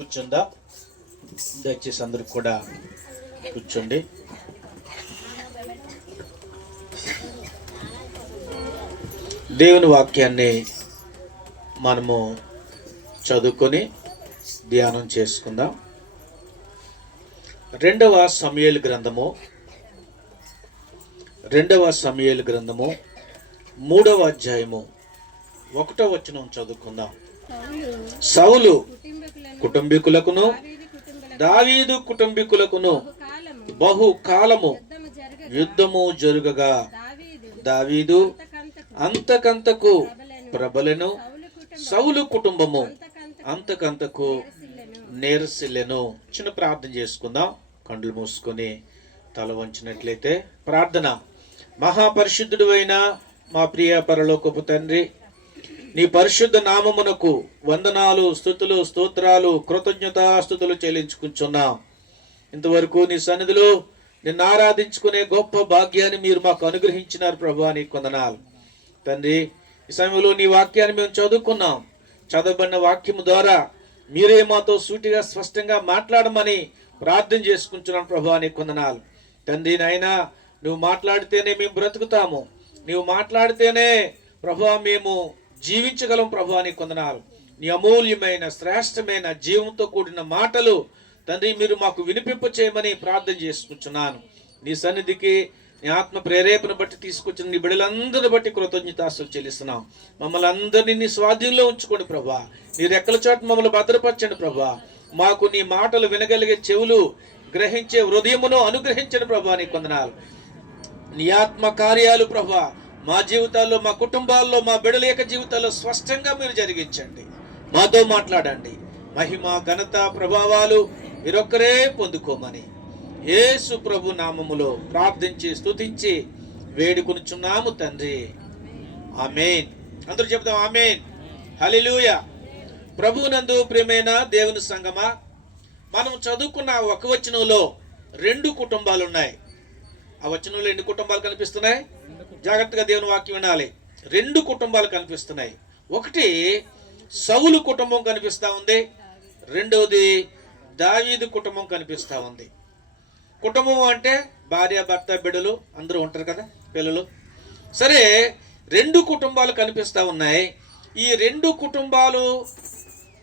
కూర్చుందా. దయచేసి అందరూ కూడా కూర్చోండి. దేవుని వాక్యాన్ని మనము చదువుకొని ధ్యానం చేసుకుందాం. 2వ సమూయేలు గ్రంథము 3వ అధ్యాయము 1వ వచనం చదువుకుందాం. సౌలు కుటుంబీకులకును దావీదు కుటుంబీకులకును బహుకాలము యుద్ధము జరుగగా దావీదు అంతకంతకు ప్రబలెను, సౌలు కుటుంబము అంతకంతకు నీరసిల్లెను. చిన్న ప్రార్థన చేసుకుందాం. కండ్లు మూసుకొని తల వంచినట్లయితే ప్రార్థన. మహాపరిశుద్ధుడు అయిన మా ప్రియ పరలోకపు తండ్రి, నీ పరిశుద్ధ నామమునకు వందనాలు, స్తుతులు, స్తోత్రాలు, కృతజ్ఞతాస్తుతులు చెల్లించుకుంటున్నాం. ఇంతవరకు నీ సన్నిధిలో నిన్ను ఆరాధించుకునే గొప్ప భాగ్యాన్ని మీరు మాకు అనుగ్రహించినారు ప్రభువా, నీకు వందనాలు తండ్రి. ఈ సమయంలో నీ వాక్యాన్ని మేము చదువుకున్నాం. చదవబడిన వాక్యము ద్వారా మీరే మాతో సూటిగా స్పష్టంగా మాట్లాడమని ప్రార్థన చేసుకుంటున్నాను ప్రభువా, నీకు వందనాలు తండ్రి. నాయనా, నువ్వు మాట్లాడితేనే మేము బ్రతుకుతాము, నువ్వు మాట్లాడితేనే ప్రభువా మేము జీవించగలం ప్రభువా, నీకు వందనాలు. నీ అమూల్యమైన శ్రేష్టమైన జీవంతో కూడిన మాటలు తండ్రి మీరు మాకు వినిపింప చేయమని ప్రార్థన చేసుకుంటున్నాను. నీ సన్నిధికి నీ ఆత్మ ప్రేరేపణ బట్టి తీసుకొచ్చిన నీ బిడ్డలందరిని బట్టి కృతజ్ఞతాస్తులు చెల్లిస్తున్నాం. మమ్మల్ని అందరినీ నీ స్వాధీనంలో ఉంచుకోండి ప్రభా. నీ రెక్కల చోట మమ్మల్ని భద్రపరచండి ప్రభా. మాకు నీ మాటలు వినగలిగే చెవులు, గ్రహించే హృదయమును అనుగ్రహించండి ప్రభా, నీకు వందనాలు. నీ ఆత్మ కార్యాలు ప్రభా మా జీవితాల్లో, మా కుటుంబాల్లో, మా బిడ్డల యొక్క జీవితాల్లో స్పష్టంగా మీరు జరిగించండి. మాతో మాట్లాడండి. మహిమ, ఘనత, ప్రభావాలు మీరొక్కరే పొందుకోమని యేసు ప్రభు నామములో ప్రార్థించి స్తుతించి వేడుకొనుచున్నాము తండ్రి. ఆమేన్. అందరూ చెప్తాం ఆమేన్. హల్లెలూయా. ప్రభువునందు ప్రియమైన దేవుని సంగమా, మనం చదువుకున్న ఒక వచనంలో 2 కుటుంబాలు ఉన్నాయి. ఆ వచనంలో ఎన్ని కుటుంబాలు కనిపిస్తున్నాయి? జాగ్రత్తగా దేవుని వాక్యం వినాలి. 2 కుటుంబాలు కనిపిస్తున్నాయి. ఒకటి సౌలు కుటుంబం కనిపిస్తా ఉంది, రెండవది దావీదు కుటుంబం కనిపిస్తా ఉంది. కుటుంబం అంటే భార్య, భర్త, బిడ్డలు అందరూ ఉంటారు కదా, పిల్లలు. సరే, 2 కుటుంబాలు కనిపిస్తా ఉన్నాయి. ఈ 2 కుటుంబాలు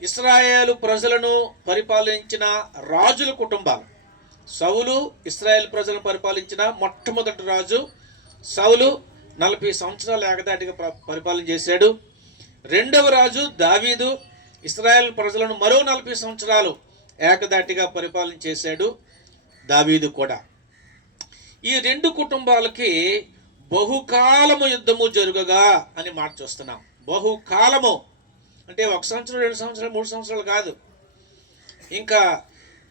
ఇశ్రాయేలు ప్రజలను పరిపాలించిన రాజుల కుటుంబాలు. సౌలు ఇశ్రాయేల్ ప్రజలను పరిపాలించిన మొట్టమొదటి రాజు. సౌలు 40 సంవత్సరాలు ఏకదాటిగా పరిపాలన చేశాడు. రెండవ రాజు దావీదు ఇశ్రాయేల్ ప్రజలను మరో 40 సంవత్సరాలు ఏకదాటిగా పరిపాలన చేశాడు. దావీదు కూడా. ఈ 2 కుటుంబాలకి బహుకాలము యుద్ధము జరుగగా అని మాట చూస్తున్నాం. బహుకాలము అంటే 1 సంవత్సరం, 2 సంవత్సరాలు, 3 సంవత్సరాలు కాదు. ఇంకా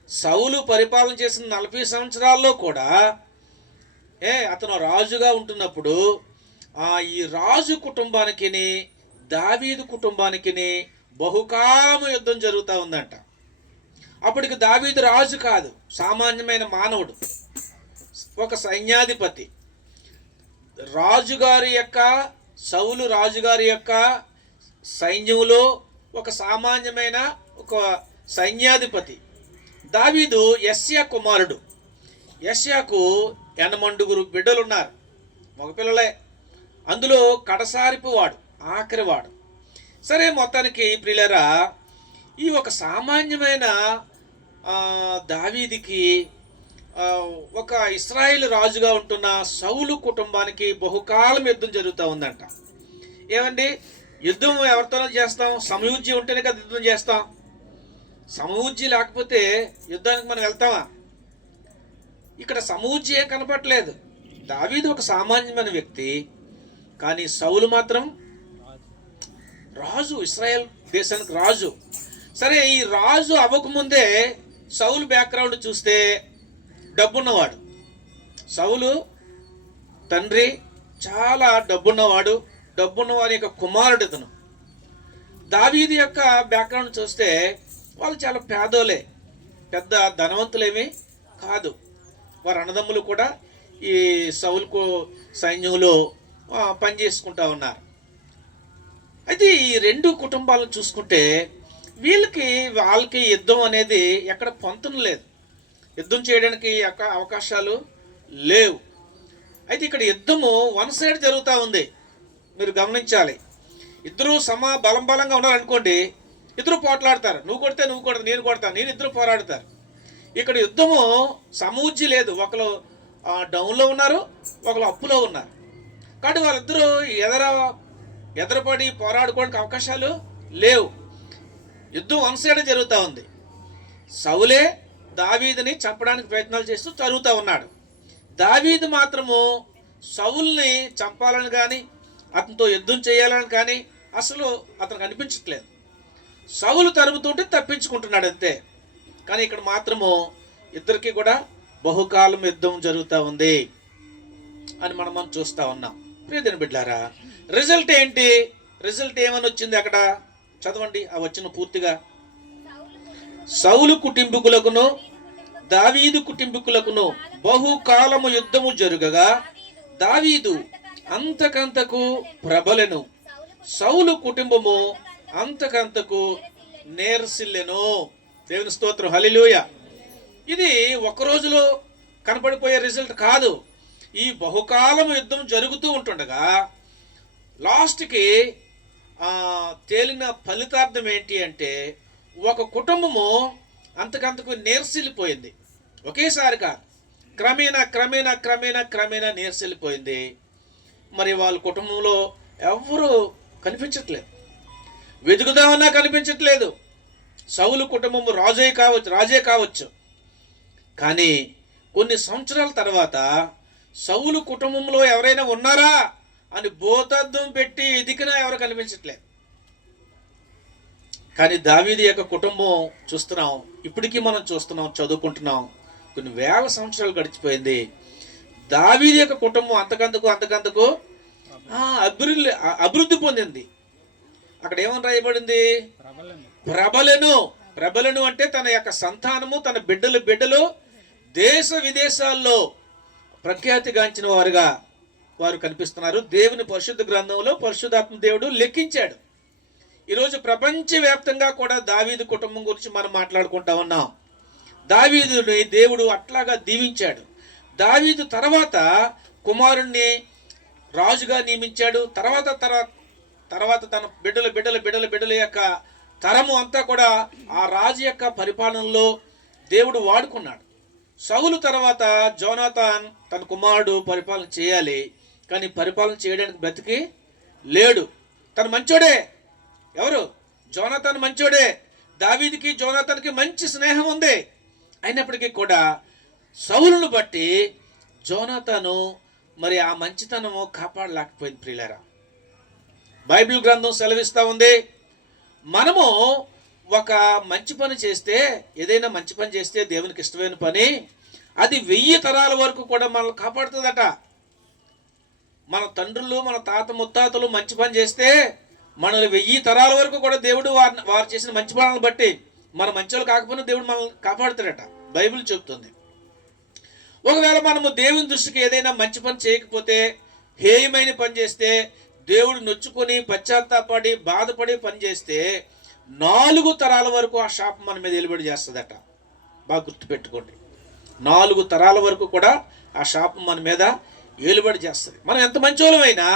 సౌలు పరిపాలన చేసిన 40 సంవత్సరాల్లో కూడా అతను రాజుగా ఉంటున్నప్పుడు ఈ రాజు కుటుంబానికి దావీదు కుటుంబానికి బహుకాలము యుద్ధం జరుగుతూ ఉందంట. అప్పటికి దావీదు రాజు కాదు, సామాన్యమైన మానవుడు, ఒక సైన్యాధిపతి. రాజుగారి యొక్క సౌలు రాజుగారి యొక్క సైన్యంలో ఒక సామాన్యమైన ఒక సైన్యాధిపతి. దావీదు యెష్యా కుమారుడు. యెష్యాకు 80 బిడ్డలు ఉన్నారు, మగపిల్లలే. అందులో కడసారిపు వాడు, ఆఖరి వాడు. సరే, మొత్తానికి ప్రియులరా, ఈ ఒక సామాన్యమైన దావీదికి ఒక ఇశ్రాయేల్ రాజుగా ఉంటున్న సౌలు కుటుంబానికి బహుకాలం యుద్ధం జరుగుతూ ఉందంట. ఏమండి, యుద్ధం ఎవరితోనో చేస్తాం? సమయుజ్యం ఉంటేనే కదా యుద్ధం చేస్తాం. సమయుజ్యం లేకపోతే యుద్ధానికి మనం వెళ్తామా? ఇక్కడ సమయుజ్యం కనపట్లేదు. దావీదు ఒక సామాన్యమైన వ్యక్తి, కానీ సౌలు మాత్రం రాజు, ఇశ్రాయేల్ దేశానికి రాజు. సరే, ఈ రాజు అవ్వకముందే సౌలు బ్యాక్గ్రౌండ్ చూస్తే డబ్బున్నవాడు. సౌలు తండ్రి చాలా డబ్బున్నవాడు, డబ్బున్నవారి యొక్క కుమారుడు ఇతను. దావీదు యొక్క బ్యాక్గ్రౌండ్ చూస్తే వాళ్ళు చాలా పేదోలే, పెద్ద ధనవంతులేమీ కాదు. వారి అన్నదమ్ములు కూడా ఈ సౌలుకు సైన్యంలో పనిచేసుకుంటా ఉన్నారు. అయితే ఈ 2 కుటుంబాలను చూసుకుంటే వాళ్ళకి యుద్ధం అనేది ఎక్కడ పొంతన లేదు, యుద్ధం చేయడానికి అవకాశాలు లేవు. అయితే ఇక్కడ యుద్ధము వన్ సైడ్ జరుగుతూ ఉంది. మీరు గమనించాలి, ఇద్దరు బలంగా ఉన్నారనుకోండి, ఇద్దరు పోట్లాడతారు. నువ్వు కొడితే నువ్వు కొడతా, నేను కొడతాను, ఇద్దరు పోరాడతారు. ఇక్కడ యుద్ధము సమూజ్జి లేదు. ఒకరు డౌన్లో ఉన్నారు, ఒకరు అప్పులో ఉన్నారు. కాబట్టి వాళ్ళిద్దరూ ఎదరపడి పోరాడుకోవడానికి అవకాశాలు లేవు. యుద్ధం వన్ సైడ్ జరుగుతూ ఉంది. సౌలే దావీదుని చంపడానికి ప్రయత్నాలు చేస్తూ జరుగుతూ ఉన్నాడు. దావీదు మాత్రము సౌల్ని చంపాలని కానీ అతనితో యుద్ధం చేయాలని కానీ అసలు అతనికి అనిపించట్లేదు. సౌలు తరుముతుంటే తప్పించుకుంటున్నాడు అంతే. కానీ ఇక్కడ మాత్రము ఇద్దరికి కూడా బహుకాలం యుద్ధం జరుగుతూ ఉంది అని మనం చూస్తూ ఉన్నాం. ప్రియమైన బిడ్డలారా, రిజల్ట్ ఏంటి? రిజల్ట్ ఏమని వచ్చింది అక్కడ? చదవండి ఆ వచ్చిన పూర్తిగా. సౌలు కుటుంబీకులకును దావీదు కుటుంబీకులకును బహుకాలము యుద్ధము జరుగగా దావీదు అంతకంతకు ప్రబలెను, సౌలు కుటుంబము అంతకంతకు నేర్సిల్లెను. దేవుని స్తోత్రం, హల్లెలూయా. ఇది ఒక రోజులో కనపడిపోయే రిజల్ట్ కాదు. ఈ బహుకాలం యుద్ధం జరుగుతూ ఉంటుండగా లాస్ట్కి తేలిన ఫలితార్థం ఏంటి అంటే ఒక కుటుంబము అంతకంతకు నేర్సిల్లిపోయింది. ఒకేసారి కాదు, క్రమేణా క్రమేణా క్రమేణా క్రమేణా నేర్సిల్లిపోయింది. మరి వాళ్ళ కుటుంబంలో ఎవరు కనిపించట్లేదు, వెతుకుదామన్నా కనిపించట్లేదు. సౌలు కుటుంబము రాజే కావచ్చు. కానీ కొన్ని సంవత్సరాల తర్వాత సౌలు కుటుంబంలో ఎవరైనా ఉన్నారా అని భూతద్దం పెట్టి ఎదికినా ఎవరు కనిపించట్లేదు. కానీ దావీదు యొక్క కుటుంబం చూస్తున్నాం, ఇప్పటికీ మనం చూస్తున్నాం, చదువుకుంటున్నాం. కొన్ని వేల సంవత్సరాలు గడిచిపోయింది. దావీదు యొక్క కుటుంబం అంతకంతకు అభివృద్ధి పొందింది. అక్కడ ఏమని రాయబడింది? ప్రబలను అంటే తన యొక్క సంతానము, తన బిడ్డలు దేశ విదేశాల్లో ప్రఖ్యాతిగాంచిన వారుగా వారు కనిపిస్తున్నారు. దేవుని పరిశుద్ధ గ్రంథంలో పరిశుద్ధాత్మ దేవుడు లెక్కించాడు. ఈరోజు ప్రపంచవ్యాప్తంగా కూడా దావీదు కుటుంబం గురించి మనం మాట్లాడుకుంటా ఉన్నాం. దావీదుని దేవుడు అట్లాగా దీవించాడు. దావీదు తర్వాత కుమారుణ్ణి రాజుగా నియమించాడు. తర్వాత తన బిడ్డల యొక్క తరము అంతా కూడా ఆ రాజు యొక్క పరిపాలనలో దేవుడు వాడుకున్నాడు. సౌలు తర్వాత జోనాతాన్ తన కుమారుడు పరిపాలన చేయాలి, కానీ పరిపాలన చేయడానికి బ్రతికి లేడు. తను మంచోడే. ఎవరు? జోనాతాన్ మంచోడే. దావీదుకి జోనాతాన్కి మంచి స్నేహం ఉంది. అయినప్పటికీ కూడా సౌలును బట్టి జోనాతాను మరి ఆ మంచితనము కాపాడలేకపోయింది. ప్రియులారా, బైబిల్ గ్రంథం సెలవిస్తూ ఉంది, మనము ఒక మంచి పని చేస్తే, ఏదైనా మంచి పని చేస్తే దేవునికి ఇష్టమైన పని, అది 1000 తరాల వరకు కూడా మనల్ని కాపాడుతుందట. మన తండ్రులు, మన తాత ముత్తాతలు మంచి పని చేస్తే మనల్ని 1000 తరాల వరకు కూడా దేవుడు వారు చేసిన మంచి పనులను బట్టి, మన మంచోళ్ళు కాకపోయినా దేవుడు మనల్ని కాపాడుతాడట. బైబిల్ చెప్తుంది. ఒకవేళ మనము దేవుని దృష్టికి ఏదైనా మంచి పని చేయకపోతే, హేయమైన పని చేస్తే, దేవుడు నొచ్చుకొని పశ్చాత్తాపడి బాధపడి పని చేస్తే 4 తరాల వరకు ఆ శాపం మన మీద వెలువడి చేస్తుందట. బాగా గుర్తుపెట్టుకోండి, 4 తరాల వరకు కూడా ఆ శాపం మన మీద వెలువడి చేస్తుంది. మనం ఎంత మంచోళమైనా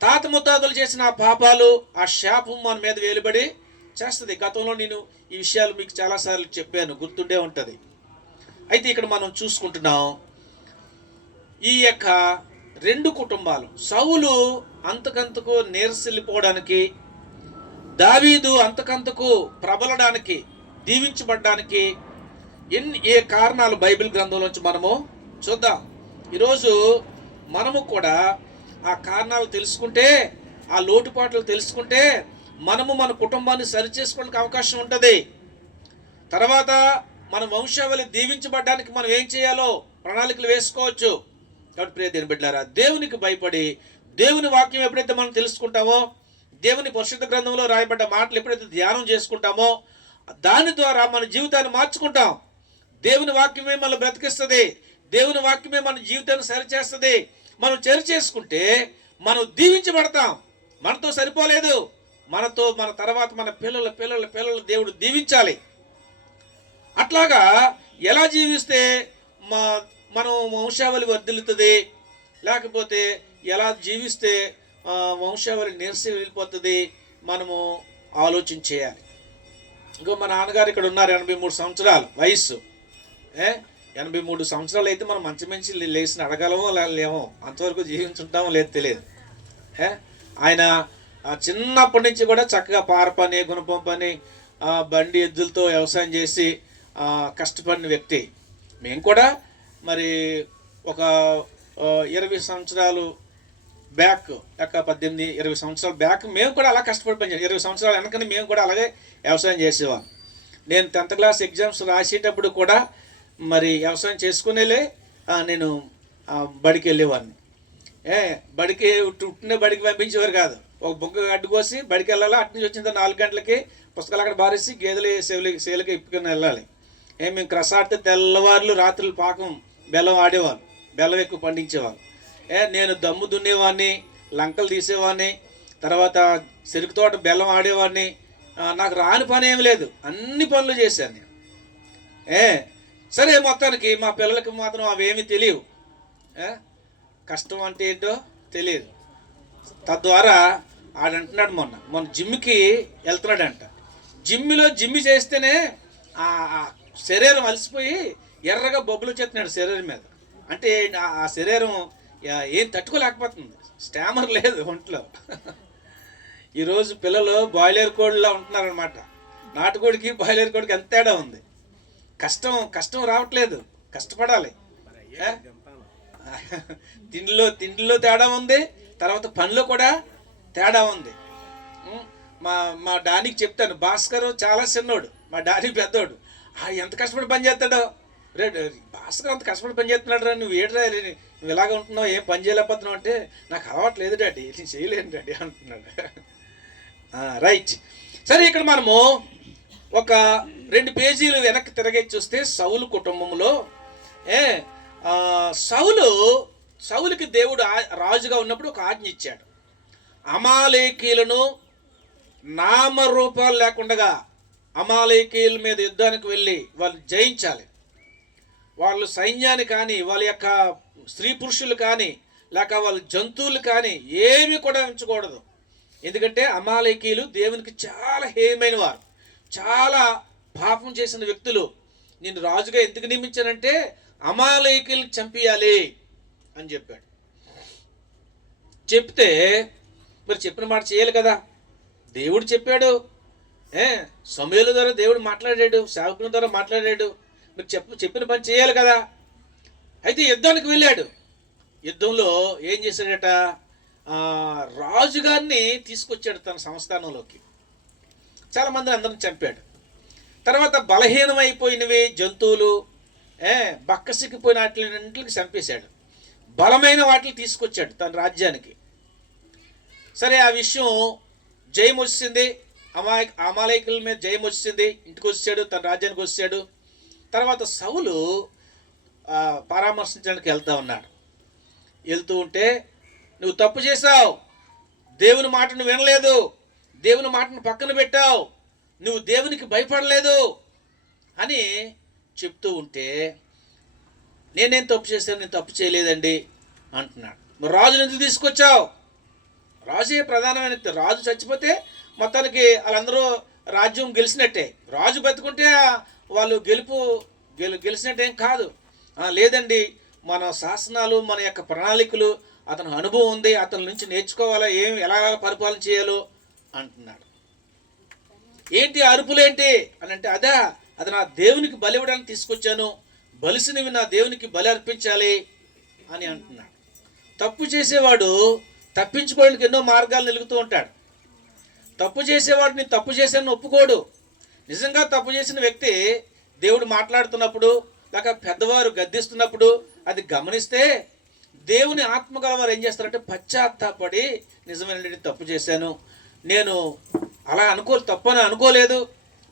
తాత ముత్తాతలు చేసిన ఆ పాపాలు, ఆ శాపం మన మీద వెలువడి చేస్తుంది. గతంలో నేను ఈ విషయాలు మీకు చాలాసార్లు చెప్పాను, గుర్తుండే ఉంటుంది. అయితే ఇక్కడ మనం చూసుకుంటున్నాం, ఈ యొక్క 2 కుటుంబాలు, సౌలు అంతకంతకు నీరసిల్లిపోవడానికి, దావీదు అంతకంతకు ప్రబలడానికి, దీవించబడ్డానికి ఏ కారణాలు బైబిల్ గ్రంథంలోంచి మనము చూద్దాం. ఈరోజు మనము కూడా ఆ కారణాలు తెలుసుకుంటే, ఆ లోటుపాట్లు తెలుసుకుంటే మనము మన కుటుంబాన్ని సరిచేసుకోవడానికి అవకాశం ఉంటుంది. తర్వాత మన వంశావళి దీవించబడ్డానికి మనం ఏం చేయాలో ప్రణాళికలు వేసుకోవచ్చు. కాబట్టి ప్రియ దేవుని బిడ్డలారా, దేవునికి భయపడి దేవుని వాక్యం ఎప్పుడైతే మనం తెలుసుకుంటామో, దేవుని పరిశుద్ధ గ్రంథంలో రాయబడ్డ మాటలు ఎప్పుడైతే ధ్యానం చేసుకుంటామో, దాని ద్వారా మన జీవితాన్ని మార్చుకుంటాం. దేవుని వాక్యమే మనల్ని బ్రతికిస్తుంది. దేవుని వాక్యమే మన జీవితాన్ని సరిచేస్తుంది. మనం సరి చేసుకుంటే మనం దీవించబడతాం. మనతో సరిపోలేదు, మనతో మన తర్వాత మన పిల్లలు దేవుడు దీవించాలి. అట్లాగా ఎలా జీవిస్తే మనం వంశావళి వర్ధిల్లుతుంది, లేకపోతే ఎలా జీవిస్తే వంశావళి నీరసి వెళ్ళిపోతుంది, మనము ఆలోచన చేయాలి. ఇంకో మా నాన్నగారు ఇక్కడ ఉన్నారు, 83 సంవత్సరాలు వయస్సు. 83 సంవత్సరాలు అయితే మనం మంచి లేచిన అడగలమో లేమో, అంతవరకు జీవించుంటామో లేదు తెలియదు. ఆయన చిన్నప్పటి నుంచి కూడా చక్కగా పార పని, గుణపం పని, బండి ఎద్దులతో వ్యవసాయం చేసి కష్టపడిన వ్యక్తి. మేము కూడా మరి ఒక 20 సంవత్సరాలు బ్యాక్, 18-20 సంవత్సరాల బ్యాక్ మేము కూడా అలా కష్టపడి పనిచేయాలి. 20 సంవత్సరాలు వెనకని మేము కూడా అలాగే వ్యవసాయం చేసేవాళ్ళం. నేను 10th క్లాస్ ఎగ్జామ్స్ రాసేటప్పుడు కూడా మరి వ్యవసాయం చేసుకునేలే నేను బడికి వెళ్ళేవాడిని. బడికి ఉట్టిన బడికి పంపించేవారు కాదు. ఒక బొగ్గ అడ్డుకోసి బడికి వెళ్ళాలి. అటు నుంచి వచ్చిన 4 గంటలకి పుస్తకాలు అక్కడ బారేసి గేదెలు సేలకి ఇప్పుకొని వెళ్ళాలి. మేము క్రస్ ఆడితే తెల్లవారులు రాత్రులు పాకం బెల్లం ఆడేవాళ్ళు, బెల్లం ఎక్కువ పండించేవాళ్ళు. నేను దమ్ము దున్నేవాడిని, లంకలు తీసేవాడిని, తర్వాత చెరుకు తోట బెల్లం ఆడేవాడిని. నాకు రాని పని ఏమి లేదు, అన్ని పనులు చేశాను నేను. సరే, మొత్తానికి మా పిల్లలకి మాత్రం అవేమీ తెలియవు, కష్టం అంటే ఏంటో తెలియదు. తద్వారా ఆడంటున్నాడు మొన్న జిమ్కి వెళ్తున్నాడంట. జిమ్మి చేస్తేనే శరీరం అలసిపోయి ఎర్రగా బొబ్బులు వచ్చేస్తున్నాడు శరీరం మీద. అంటే ఆ శరీరం ఏం తట్టుకోలేకపోతుంది, స్టామర్ లేదు ఒంట్లో. ఈరోజు పిల్లలు బాయిలర్ కోడిలా ఉంటున్నారనమాట. నాటుకోడికి బాయిలర్ కోడికి ఎంత తేడా ఉంది. కష్టం రావట్లేదు, కష్టపడాలి. తిండిలో తేడా ఉంది, తర్వాత పనిలో కూడా తేడా ఉంది. మా డాడీకి చెప్తాను, భాస్కర్ చాలా చిన్నోడు, మా డాడీ పెద్దోడు. ఎంత కష్టపడి పని చేస్తాడో. రే భాస్కర్ అంత కష్టపడి పని చేస్తున్నాడు రా, నువ్వు ఏడ్రా నువ్వు ఇలాగ ఉంటున్నావు, ఏం పని చేయలేకపోతున్నావు అంటే, నాకు అలవాట్లేదు డాడీ, నేను చేయలేను డాడీ అంటున్నాడు. రైట్. సరే, ఇక్కడ మనము ఒక 2 పేజీలు వెనక్కి తిరగేసి చూస్తే సౌలు కుటుంబంలో సౌలుకి దేవుడు రాజుగా ఉన్నప్పుడు ఒక ఆజ్ఞ ఇచ్చాడు. అమాలేకీలను నామరూపాలు లేకుండా అమాలేకీల మీద యుద్ధానికి వెళ్ళి వాళ్ళు జయించాలి. వాళ్ళు సైన్యాన్ని కానీ, వాళ్ళ యొక్క స్త్రీ పురుషులు కానీ, లేక వాళ్ళ జంతువులు కానీ ఏమి కూడా ఉంచకూడదు. ఎందుకంటే అమాలేకీలు దేవునికి చాలా హేయమైన వారు, చాలా పాపం చేసిన వ్యక్తులు. నేను రాజుగా ఎందుకు నియమించానంటే అమాలేకీలు చంపేయాలి అని చెప్పాడు. చెప్తే మరి చెప్పిన మాట చేయాలి కదా. దేవుడు చెప్పాడు, సమూయేలు ద్వారా దేవుడు మాట్లాడాడు, సేవకుల ద్వారా మాట్లాడాడు. మీరు చెప్పిన పని చేయాలి కదా. అయితే యుద్ధానికి వెళ్ళాడు. యుద్ధంలో ఏం చేశాడట, రాజుగారిని తీసుకొచ్చాడు తన సంస్థానంలోకి. చాలామందిని అందరిని చంపాడు. తర్వాత బలహీనమైపోయినవి జంతువులు, బక్కసిక్కిపోయిన వాటికి చంపేశాడు. బలమైన వాటిని తీసుకొచ్చాడు తన రాజ్యానికి. సరే, ఆ విషయం జయం వచ్చింది, అమాలేకుల మీద జయం వచ్చింది. ఇంటికి వచ్చాడు, తన రాజ్యానికి వచ్చాడు. తర్వాత సౌలు పరామర్శించడానికి వెళ్తూ ఉన్నాడు. వెళ్తూ ఉంటే, నువ్వు తప్పు చేశావు, దేవుని మాటను వినలేదు, దేవుని మాటను పక్కన పెట్టావు, నువ్వు దేవునికి భయపడలేదు అని చెప్తూ ఉంటే, నేనేం తప్పు చేశాను, నేను తప్పు చేయలేదండి అంటున్నాడు. మరి రాజుని ఎందుకు తీసుకొచ్చావు? రాజే ప్రధానమైన. రాజు చచ్చిపోతే మొత్తానికి వాళ్ళందరూ రాజ్యం గెలిచినట్టే. రాజు బతుకుంటే వాళ్ళు గెలిచినట్టేం కాదు. లేదండి, మన శాసనాలు, మన యొక్క ప్రణాళికలు, అతని అనుభవం ఉంది, అతని నుంచి నేర్చుకోవాలా, ఎలా పరిపాలన చేయాలో అంటున్నాడు. ఏంటి అరుపులేంటి అని అంటే, అది నా దేవునికి బలి ఇవ్వడానికి తీసుకొచ్చాను, బలిసినవి నా దేవునికి బలి అర్పించాలి అని అంటున్నాడు. తప్పు చేసేవాడు తప్పించుకోవడానికి ఎన్నో మార్గాలు నిలుగుతూ ఉంటాడు. తప్పు చేసేవాడిని తప్పు చేశానని ఒప్పుకోడు. నిజంగా తప్పు చేసిన వ్యక్తి దేవుడు మాట్లాడుతున్నప్పుడు, లేక పెద్దవారు గద్దిస్తున్నప్పుడు అది గమనిస్తే దేవుని ఆత్మగలవారు ఏం చేస్తారంటే పశ్చాత్తాపడి, నిజమైన తప్పు చేశాను, నేను అలా తప్పని అనుకోలేదు,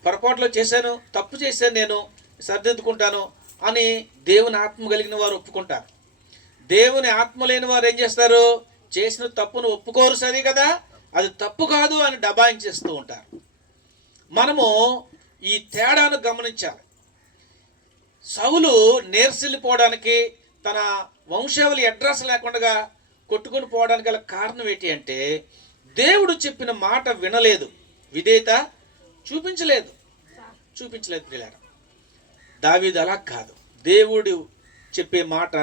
పొరపాట్లో చేశాను, తప్పు చేశాను, నేను సరిదిద్దుకుంటాను అని దేవుని ఆత్మ కలిగిన వారు ఒప్పుకుంటారు. దేవుని ఆత్మ లేని వారు ఏం చేస్తారు? చేసిన తప్పును ఒప్పుకోరు, సరే కదా, అది తప్పు కాదు అని దబాయించేస్తూ ఉంటారు. మనము ఈ తేడాను గమనించాలి. సౌలు నేర్సిల్లిపోవడానికి, తన వంశావళి అడ్రస్ లేకుండా కొట్టుకుని పోవడానికి గల కారణం ఏంటి అంటే, దేవుడు చెప్పిన మాట వినలేదు, విధేయత చూపించలేదు. ప్రియులారా, దావీదు అలా కాదు. దేవుడు చెప్పే మాట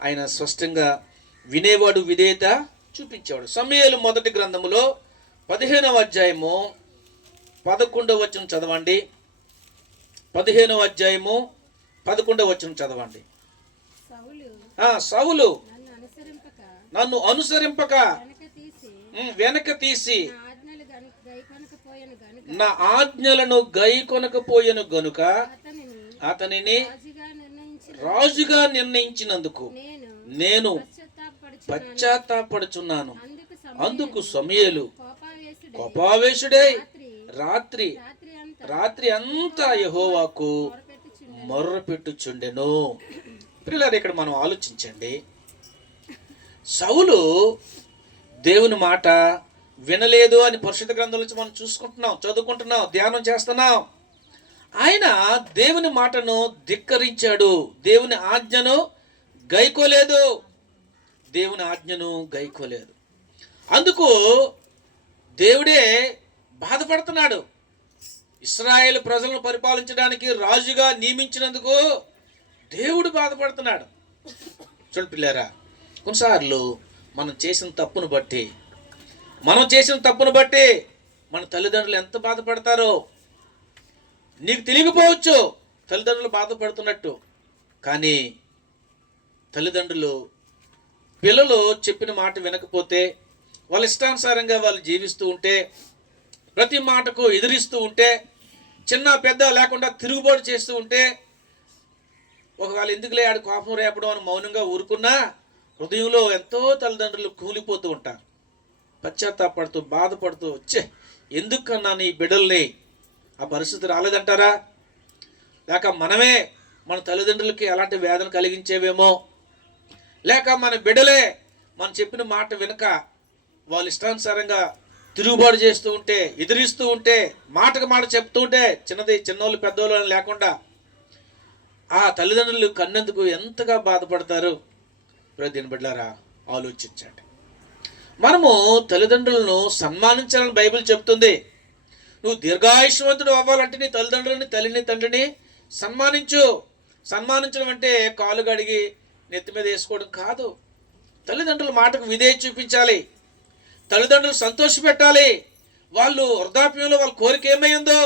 ఆయన స్పష్టంగా వినేవాడు, విధేయత చూపించేవాడు. సమూయేలు మొదటి గ్రంథములో 15వ అధ్యాయము 11వ వచనం చదవండి. 15వ అధ్యాయము 11వ వచనం చదవండి. సౌలు నన్ను అనుసరింపక వెనక తీసి నా ఆజ్ఞలను గైకొనకపోయెను గనుక అతనిని రాజుగా నిర్ణయించినందుకు నేను పశ్చాత్తాపడుచున్నాను. అందుకు సమూయేలు కోపావేశుడై రాత్రి అంతా యెహోవాకు మొర్రపెట్టుచుండెను. పిల్లలు, ఇక్కడ మనం ఆలోచించండి. సౌలు దేవుని మాట వినలేదు అని పరిశుద్ధ గ్రంథం నుంచి మనం చూసుకుంటున్నాం, చదువుకుంటున్నాం, ధ్యానం చేస్తున్నాం. ఆయన దేవుని మాటను ధిక్కరించాడు, దేవుని ఆజ్ఞను గైకోలేదు. అందుకు దేవుడే బాధపడుతున్నాడు. ఇశ్రాయేలు ప్రజలను పరిపాలించడానికి రాజుగా నియమించినందుకు దేవుడు బాధపడుతున్నాడు. చూడండి పిల్లారా, కొన్నిసార్లు మనం చేసిన తప్పును బట్టి మన తల్లిదండ్రులు ఎంత బాధపడతారో నీకు తెలియకపోవచ్చు, తల్లిదండ్రులు బాధపడుతున్నట్టు. కానీ తల్లిదండ్రులు పిల్లలు చెప్పిన మాట వినకపోతే, వాళ్ళ ఇష్టానుసారంగా వాళ్ళు జీవిస్తూ ఉంటే, ప్రతి మాటకు ఎదిరిస్తూ ఉంటే, చిన్న పెద్ద లేకుండా తిరుగుబాటు చేస్తూ ఉంటే, ఒకవేళ ఎందుకులే ఆడి కోపం రేపడం అని మౌనంగా ఊరుకున్నా హృదయంలో ఎంతో తల్లిదండ్రులు కూలిపోతూ ఉంటారు, పశ్చాత్తాపడుతూ బాధపడుతూ, వచ్చే ఎందుకన్నా నీ బిడ్డల్ని ఆ పరిస్థితి రాలేదంటారా? లేక మనమే మన తల్లిదండ్రులకి అలాంటి వేదన కలిగించేవేమో, లేక మన బిడ్డలే మనం చెప్పిన మాట వినక వాళ్ళ ఇష్టానుసారంగా తిరుగుబాటు చేస్తూ ఉంటే, ఎదిరిస్తూ ఉంటే, మాటకు మాట చెప్తూ ఉంటే, చిన్నోళ్ళు పెద్దోళ్ళు అని లేకుండా ఆ తల్లిదండ్రులు కన్నందుకు ఎంతగా బాధపడతారు. దీని బిడ్డలారా, ఆలోచించండి. మనము తల్లిదండ్రులను సన్మానించాలని బైబిల్ చెప్తుంది. నువ్వు దీర్ఘాయుష్మంతుడు అవ్వాలంటే నీ తల్లిదండ్రులని, తల్లిని, తండ్రిని సన్మానించడం అంటే కాలు గడిగి నెత్తి మీద వేసుకోవడం కాదు. తల్లిదండ్రుల మాటకు విధేయత చూపించాలి, తల్లిదండ్రులు సంతోషపెట్టాలి. వాళ్ళు వృద్ధాప్యంలో వాళ్ళ కోరిక ఏమై ఉందో,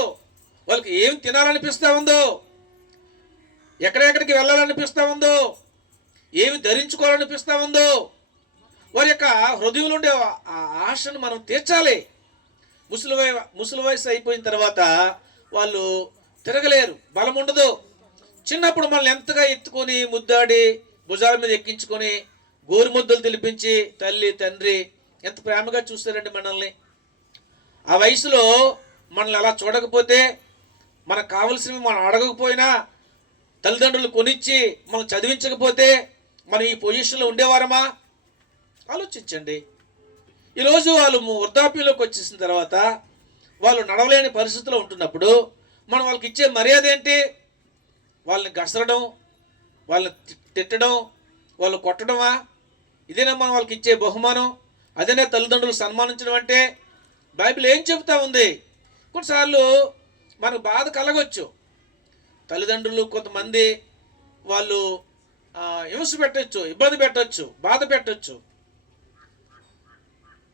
వాళ్ళకి ఏం తినాలనిపిస్తూ ఉందో, ఎక్కడెక్కడికి వెళ్ళాలనిపిస్తూ ఉందో, ఏమి ధరించుకోవాలనిపిస్తూ ఉందో, వారి యొక్క హృదయంలో ఉండే ఆ ఆశను మనం తీర్చాలి. ముసలి వయసు అయిపోయిన తర్వాత వాళ్ళు తిరగలేరు, బలం ఉండదు. చిన్నప్పుడు మనల్ని ఎంతగా ఎత్తుకొని ముద్దాడి భుజాల మీద ఎక్కించుకొని గోరుముద్దలు తినిపించి తల్లి తండ్రి ఎంత ప్రేమగా చూస్తారండి మనల్ని. ఆ వయసులో మనల్ని అలా చూడకపోతే, మనకు కావలసినవి మనం అడగకపోయినా, తల్లిదండ్రులు కొనిచ్చి మనం చదివించకపోతే మనం ఈ పొజిషన్లో ఉండేవారమా? ఆలోచించండి. ఈరోజు వాళ్ళు వృద్ధాప్యంలోకి వచ్చేసిన తర్వాత వాళ్ళు నడవలేని పరిస్థితిలో ఉంటున్నప్పుడు మనం వాళ్ళకి ఇచ్చే మర్యాద ఏంటి? వాళ్ళని గసరడం, వాళ్ళని తిట్టడం, వాళ్ళు కొట్టడమా? ఇదేనా మనం వాళ్ళకి ఇచ్చే బహుమానం? అదేనా తల్లిదండ్రులు సన్మానించడం అంటే? బైబిల్ ఏం చెబుతా ఉంది? కొన్నిసార్లు మనకు బాధ కలగొచ్చు. తల్లిదండ్రులు కొంతమంది వాళ్ళు హింస పెట్టచ్చు, ఇబ్బంది పెట్టచ్చు, బాధ పెట్టచ్చు,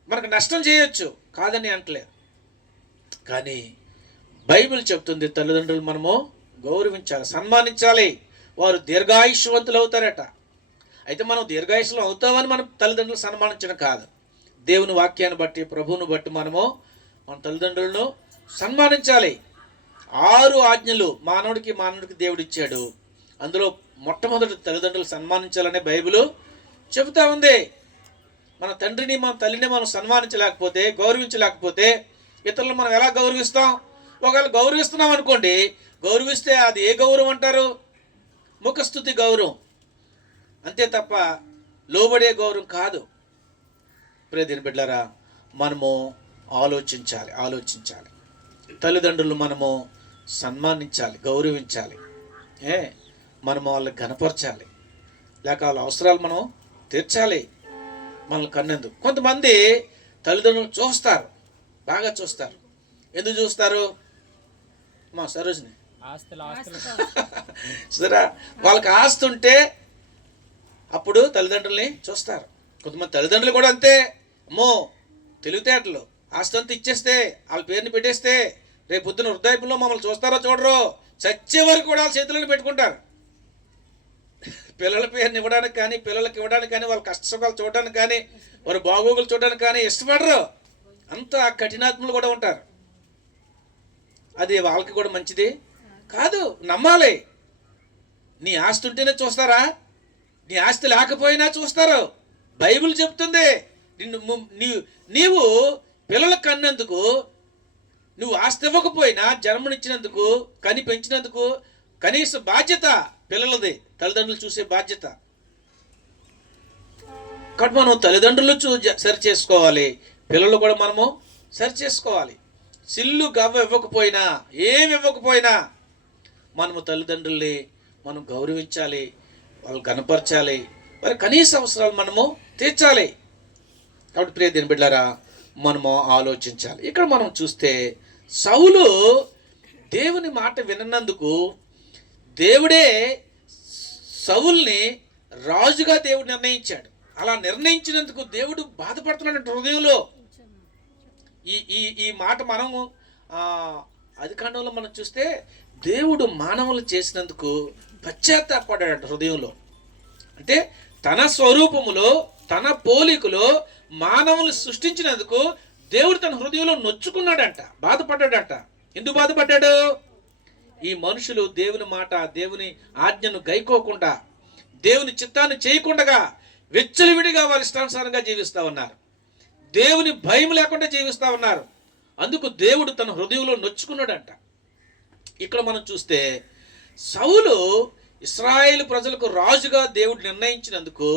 మనకు నష్టం చేయొచ్చు, కాదని అంటలేదు. కానీ బైబిల్ చెప్తుంది తల్లిదండ్రులు మనము గౌరవించాలి, సన్మానించాలి. వారు దీర్ఘాయుష్వంతులు అవుతారట. అయితే మనం దీర్ఘాయుష్లో అవుతామని మనం తల్లిదండ్రులు సన్మానించడం కాదు. దేవుని వాక్యాన్ని బట్టి, ప్రభువుని బట్టి మనము మన తల్లిదండ్రులను సన్మానించాలి. 6 ఆజ్ఞలు మానవుడికి దేవుడు ఇచ్చాడు. అందులో మొట్టమొదటి తల్లిదండ్రులు సన్మానించాలనే బైబిల్ చెబుతా ఉంది. మన తండ్రిని, మన తల్లిని మనం సన్మానించలేకపోతే, గౌరవించలేకపోతే ఇతరులను మనం ఎలా గౌరవిస్తాం? ఒకవేళ గౌరవిస్తున్నాం అనుకోండి, గౌరవిస్తే అది ఏ గౌరవం అంటారు? ముఖస్థుతి గౌరవం, అంతే తప్ప లోబడే గౌరవం కాదు. ప్రియమైన బిడ్డలారా, మనము ఆలోచించాలి. తల్లిదండ్రులు మనము సన్మానించాలి, గౌరవించాలి, మనము వాళ్ళని గనపరచాలి, లేక వాళ్ళ అవసరాలు మనం తీర్చాలి. మనల్ని కన్నందుకు కొంతమంది తల్లిదండ్రులు చూస్తారు, బాగా చూస్తారు. ఎందుకు చూస్తారు? మా సరోజిని సరే, వాళ్ళకి ఆస్తి ఉంటే అప్పుడు తల్లిదండ్రుల్ని చూస్తారు. కొంతమంది తల్లిదండ్రులు కూడా అంతే. అమ్మో తెలివితేటలు, ఆస్తి అంతా ఇచ్చేస్తే, వాళ్ళ పేరుని పెట్టేస్తే రేపు పొద్దున వృద్ధాప్యంలో మమ్మల్ని చూస్తారో చూడరో, చచ్చే వరకు కూడా వాళ్ళ చేతులను పెట్టుకుంటారు. పిల్లల పేరుని ఇవ్వడానికి కానీ, పిల్లలకి ఇవ్వడానికి కానీ, వాళ్ళ కష్టసుఖాలు చూడడానికి కానీ, వారి బాగోగులు చూడడానికి కానీ ఇష్టపడరు. అంత కఠినాత్ములు కూడా ఉంటారు. అది వాళ్ళకి కూడా మంచిది కాదు. నమ్మాలి. నీ ఆస్తి ఉంటేనే చూస్తారా? నీ ఆస్తి లేకపోయినా చూస్తారు. బైబిల్ చెప్తుంది, నీవు పిల్లలకు కన్నందుకు, నువ్వు ఆస్తి ఇవ్వకపోయినా జన్మనిచ్చినందుకు, కని పెంచినందుకు కనీస బాధ్యత పిల్లలది, తల్లిదండ్రులు చూసే బాధ్యత. కాబట్టి మనం తల్లిదండ్రులు సరి చేసుకోవాలి, పిల్లలు కూడా మనము సరి చేసుకోవాలి. సిల్లు గవ్వ ఇవ్వకపోయినా, ఏమి ఇవ్వకపోయినా మనము తల్లిదండ్రుల్ని మనం గౌరవించాలి, వాళ్ళు కనపరచాలి, వారి కనీస అవసరాలు మనము తీర్చాలి. కాబట్టి ప్రియ దేవుని బిడ్డలారా, మనము ఆలోచించాలి. ఇక్కడ మనం చూస్తే సౌలు దేవుని మాట విన్నందుకు దేవుడే సౌల్ని రాజుగా దేవుడు నిర్ణయించాడు. అలా నిర్ణయించినందుకు దేవుడు బాధపడుతున్నాడు హృదయంలో. ఈ మాట మనము ఆదికాండంలో మనం చూస్తే దేవుడు మానవులు చేసినందుకు పశ్చాత్తాపడ్డాడు హృదయంలో. అంటే తన స్వరూపములో, తన పోలికలో మానవులు సృష్టించినందుకు దేవుడు తన హృదయంలో నొచ్చుకున్నాడంట, బాధపడ్డాడంట. ఎందుకు బాధపడ్డాడు? ఈ మనుషులు దేవుని మాట, దేవుని ఆజ్ఞను గైకోకుండా, దేవుని చిత్తాన్ని చేయకుండా వెచ్చలివిడిగా వారి ఇష్టానుసారంగా జీవిస్తూ ఉన్నారు. దేవుని భయం లేకుండా జీవిస్తూ ఉన్నారు. అందుకు దేవుడు తన హృదయంలో నొచ్చుకున్నాడంట. ఇక్కడ మనం చూస్తే సౌలు ఇశ్రాయేలు ప్రజలకు రాజుగా దేవుడు నిర్ణయించినందుకు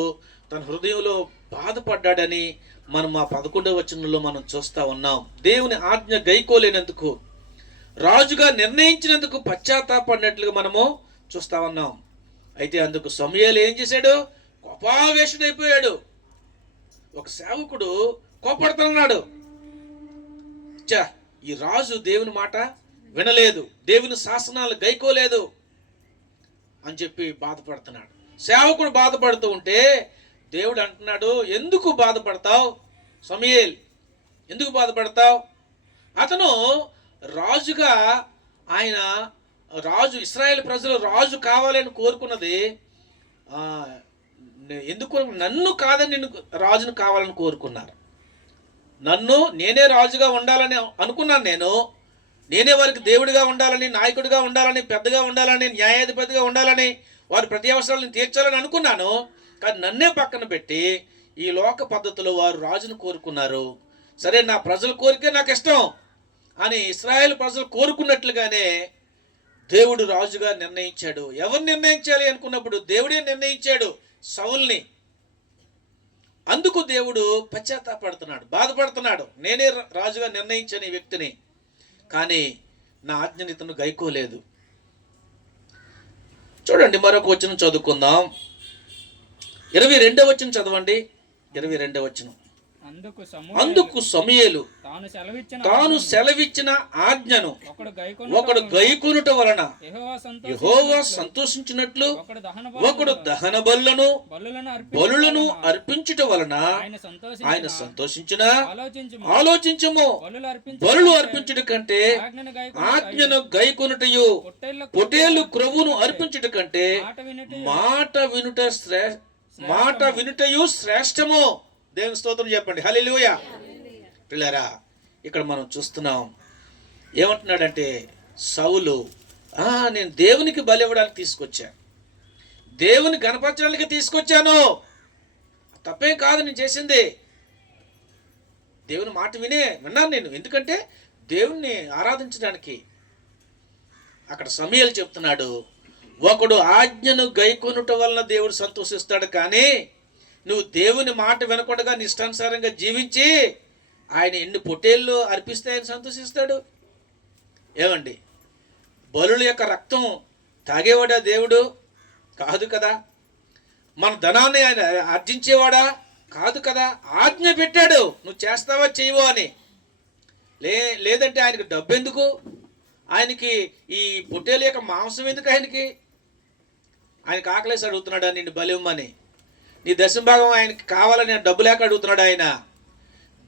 తన హృదయంలో బాధపడ్డాడని మనం ఆ 11వ వచనంలో మనం చూస్తూ ఉన్నాం. దేవుని ఆజ్ఞ గైకోలేనందుకు, రాజుగా నిర్ణయించినందుకు పశ్చాత్తాపడినట్లుగా మనము చూస్తా ఉన్నాం. అయితే అందుకు సమూయేలు ఏం చేశాడు? కోపావేశుడైపోయాడు. ఒక సేవకుడు కోపడుతున్నాడు. ఈ రాజు దేవుని మాట వినలేదు, దేవుని శాసనాలు గైకోలేదు అని చెప్పి బాధపడుతున్నాడు. సేవకుడు బాధపడుతూ ఉంటే దేవుడు అంటున్నాడు, ఎందుకు బాధపడతావు సమూయేల్, ఎందుకు బాధపడతావు? అతను రాజుగా, ఆయన రాజు, ఇశ్రాయేలు ప్రజలు రాజు కావాలని కోరుకున్నది ఎందుకు? నన్ను కాదని నిన్ను రాజును కావాలని కోరుకున్నారు. నేనే రాజుగా ఉండాలని అనుకున్నాను. నేనే వారికి దేవుడిగా ఉండాలని, నాయకుడిగా ఉండాలని, పెద్దగా ఉండాలని, న్యాయాధిపతిగా ఉండాలని, వారి ప్రతి అవసరాలను తీర్చాలని అనుకున్నాను. కానీ నన్నే పక్కన పెట్టి ఈ లోక పద్ధతిలో వారు రాజును కోరుకున్నారు. సరే, నా ప్రజల కోరికే నాకు ఇష్టం అని ఇశ్రాయేలు ప్రజలు కోరుకున్నట్లుగానే దేవుడు రాజుగా నిర్ణయించాడు. ఎవరు నిర్ణయించాలి అనుకున్నప్పుడు దేవుడే నిర్ణయించాడు, సౌల్ని. అందుకు దేవుడు పశ్చాత్తాపడుతున్నాడు, బాధపడుతున్నాడు. నేనే రాజుగా నిర్ణయించాను ఈ వ్యక్తిని, కానీ నా ఆజ్ఞని ఇతను గైకోలేదు. చూడండి, మరొక వచనం చదువుకుందాం. 22వ వచనం చదవండి. 22వ వచనం. అందుకు సమూయేలు తాను సెలవిచ్చిన ఆజ్ఞను ఒకడు గైకొనుట వలన యెహోవా సంతోషించినట్లు ఒకడు దహన బలులను అర్పించుట వలన ఆయన సంతోషించిన. ఆలోచించము, బలులు అర్పించుట కంటే ఆజ్ఞను గైకొనుటయు, పొటేలు క్రొవ్వును అర్పించుట కంటే మాట వినుటయు శ్రేష్టము. దేవుని స్తోత్రం చెప్పండి. హల్లెలూయా. పిల్లరా, ఇక్కడ మనం చూస్తున్నాం ఏమంటున్నాడంటే, సౌలు నేను దేవునికి బలి ఇవ్వడానికి తీసుకొచ్చాను, దేవుని గణపరచడానికి తీసుకొచ్చాను, తప్పేం కాదు నేను చేసింది. దేవుని మాట విన్నాను నేను, ఎందుకంటే దేవుణ్ణి ఆరాధించడానికి. అక్కడ సమూయేలు చెప్తున్నాడు, ఒకడు ఆజ్ఞను గైకొనుట వలన దేవుడు సంతోషిస్తాడు, కానీ నువ్వు దేవుని మాట వినకుండా నీ ఇష్టానుసారంగా జీవించి ఆయన ఎన్ని పొట్టేళ్ళు అర్పిస్తే ఆయన సంతోషిస్తాడు? ఏమండి, బలుల యొక్క రక్తం తాగేవాడా దేవుడు? కాదు కదా. మన ధనాన్ని ఆయన ఆర్జించేవాడా? కాదు కదా. ఆజ్ఞ పెట్టాడు, నువ్వు చేస్తావా చేయవో అని. లేదంటే ఆయనకి డబ్బు ఎందుకు? ఆయనకి ఈ పొట్టేలు యొక్క మాంసం ఎందుకు? ఆయనకి ఆకలేసి అడుగుతున్నాడు నిన్ను బలివ్వమని. నీ దశమ భాగం ఆయనకి కావాలని డబ్బు లేక అడుగుతున్నాడు ఆయన.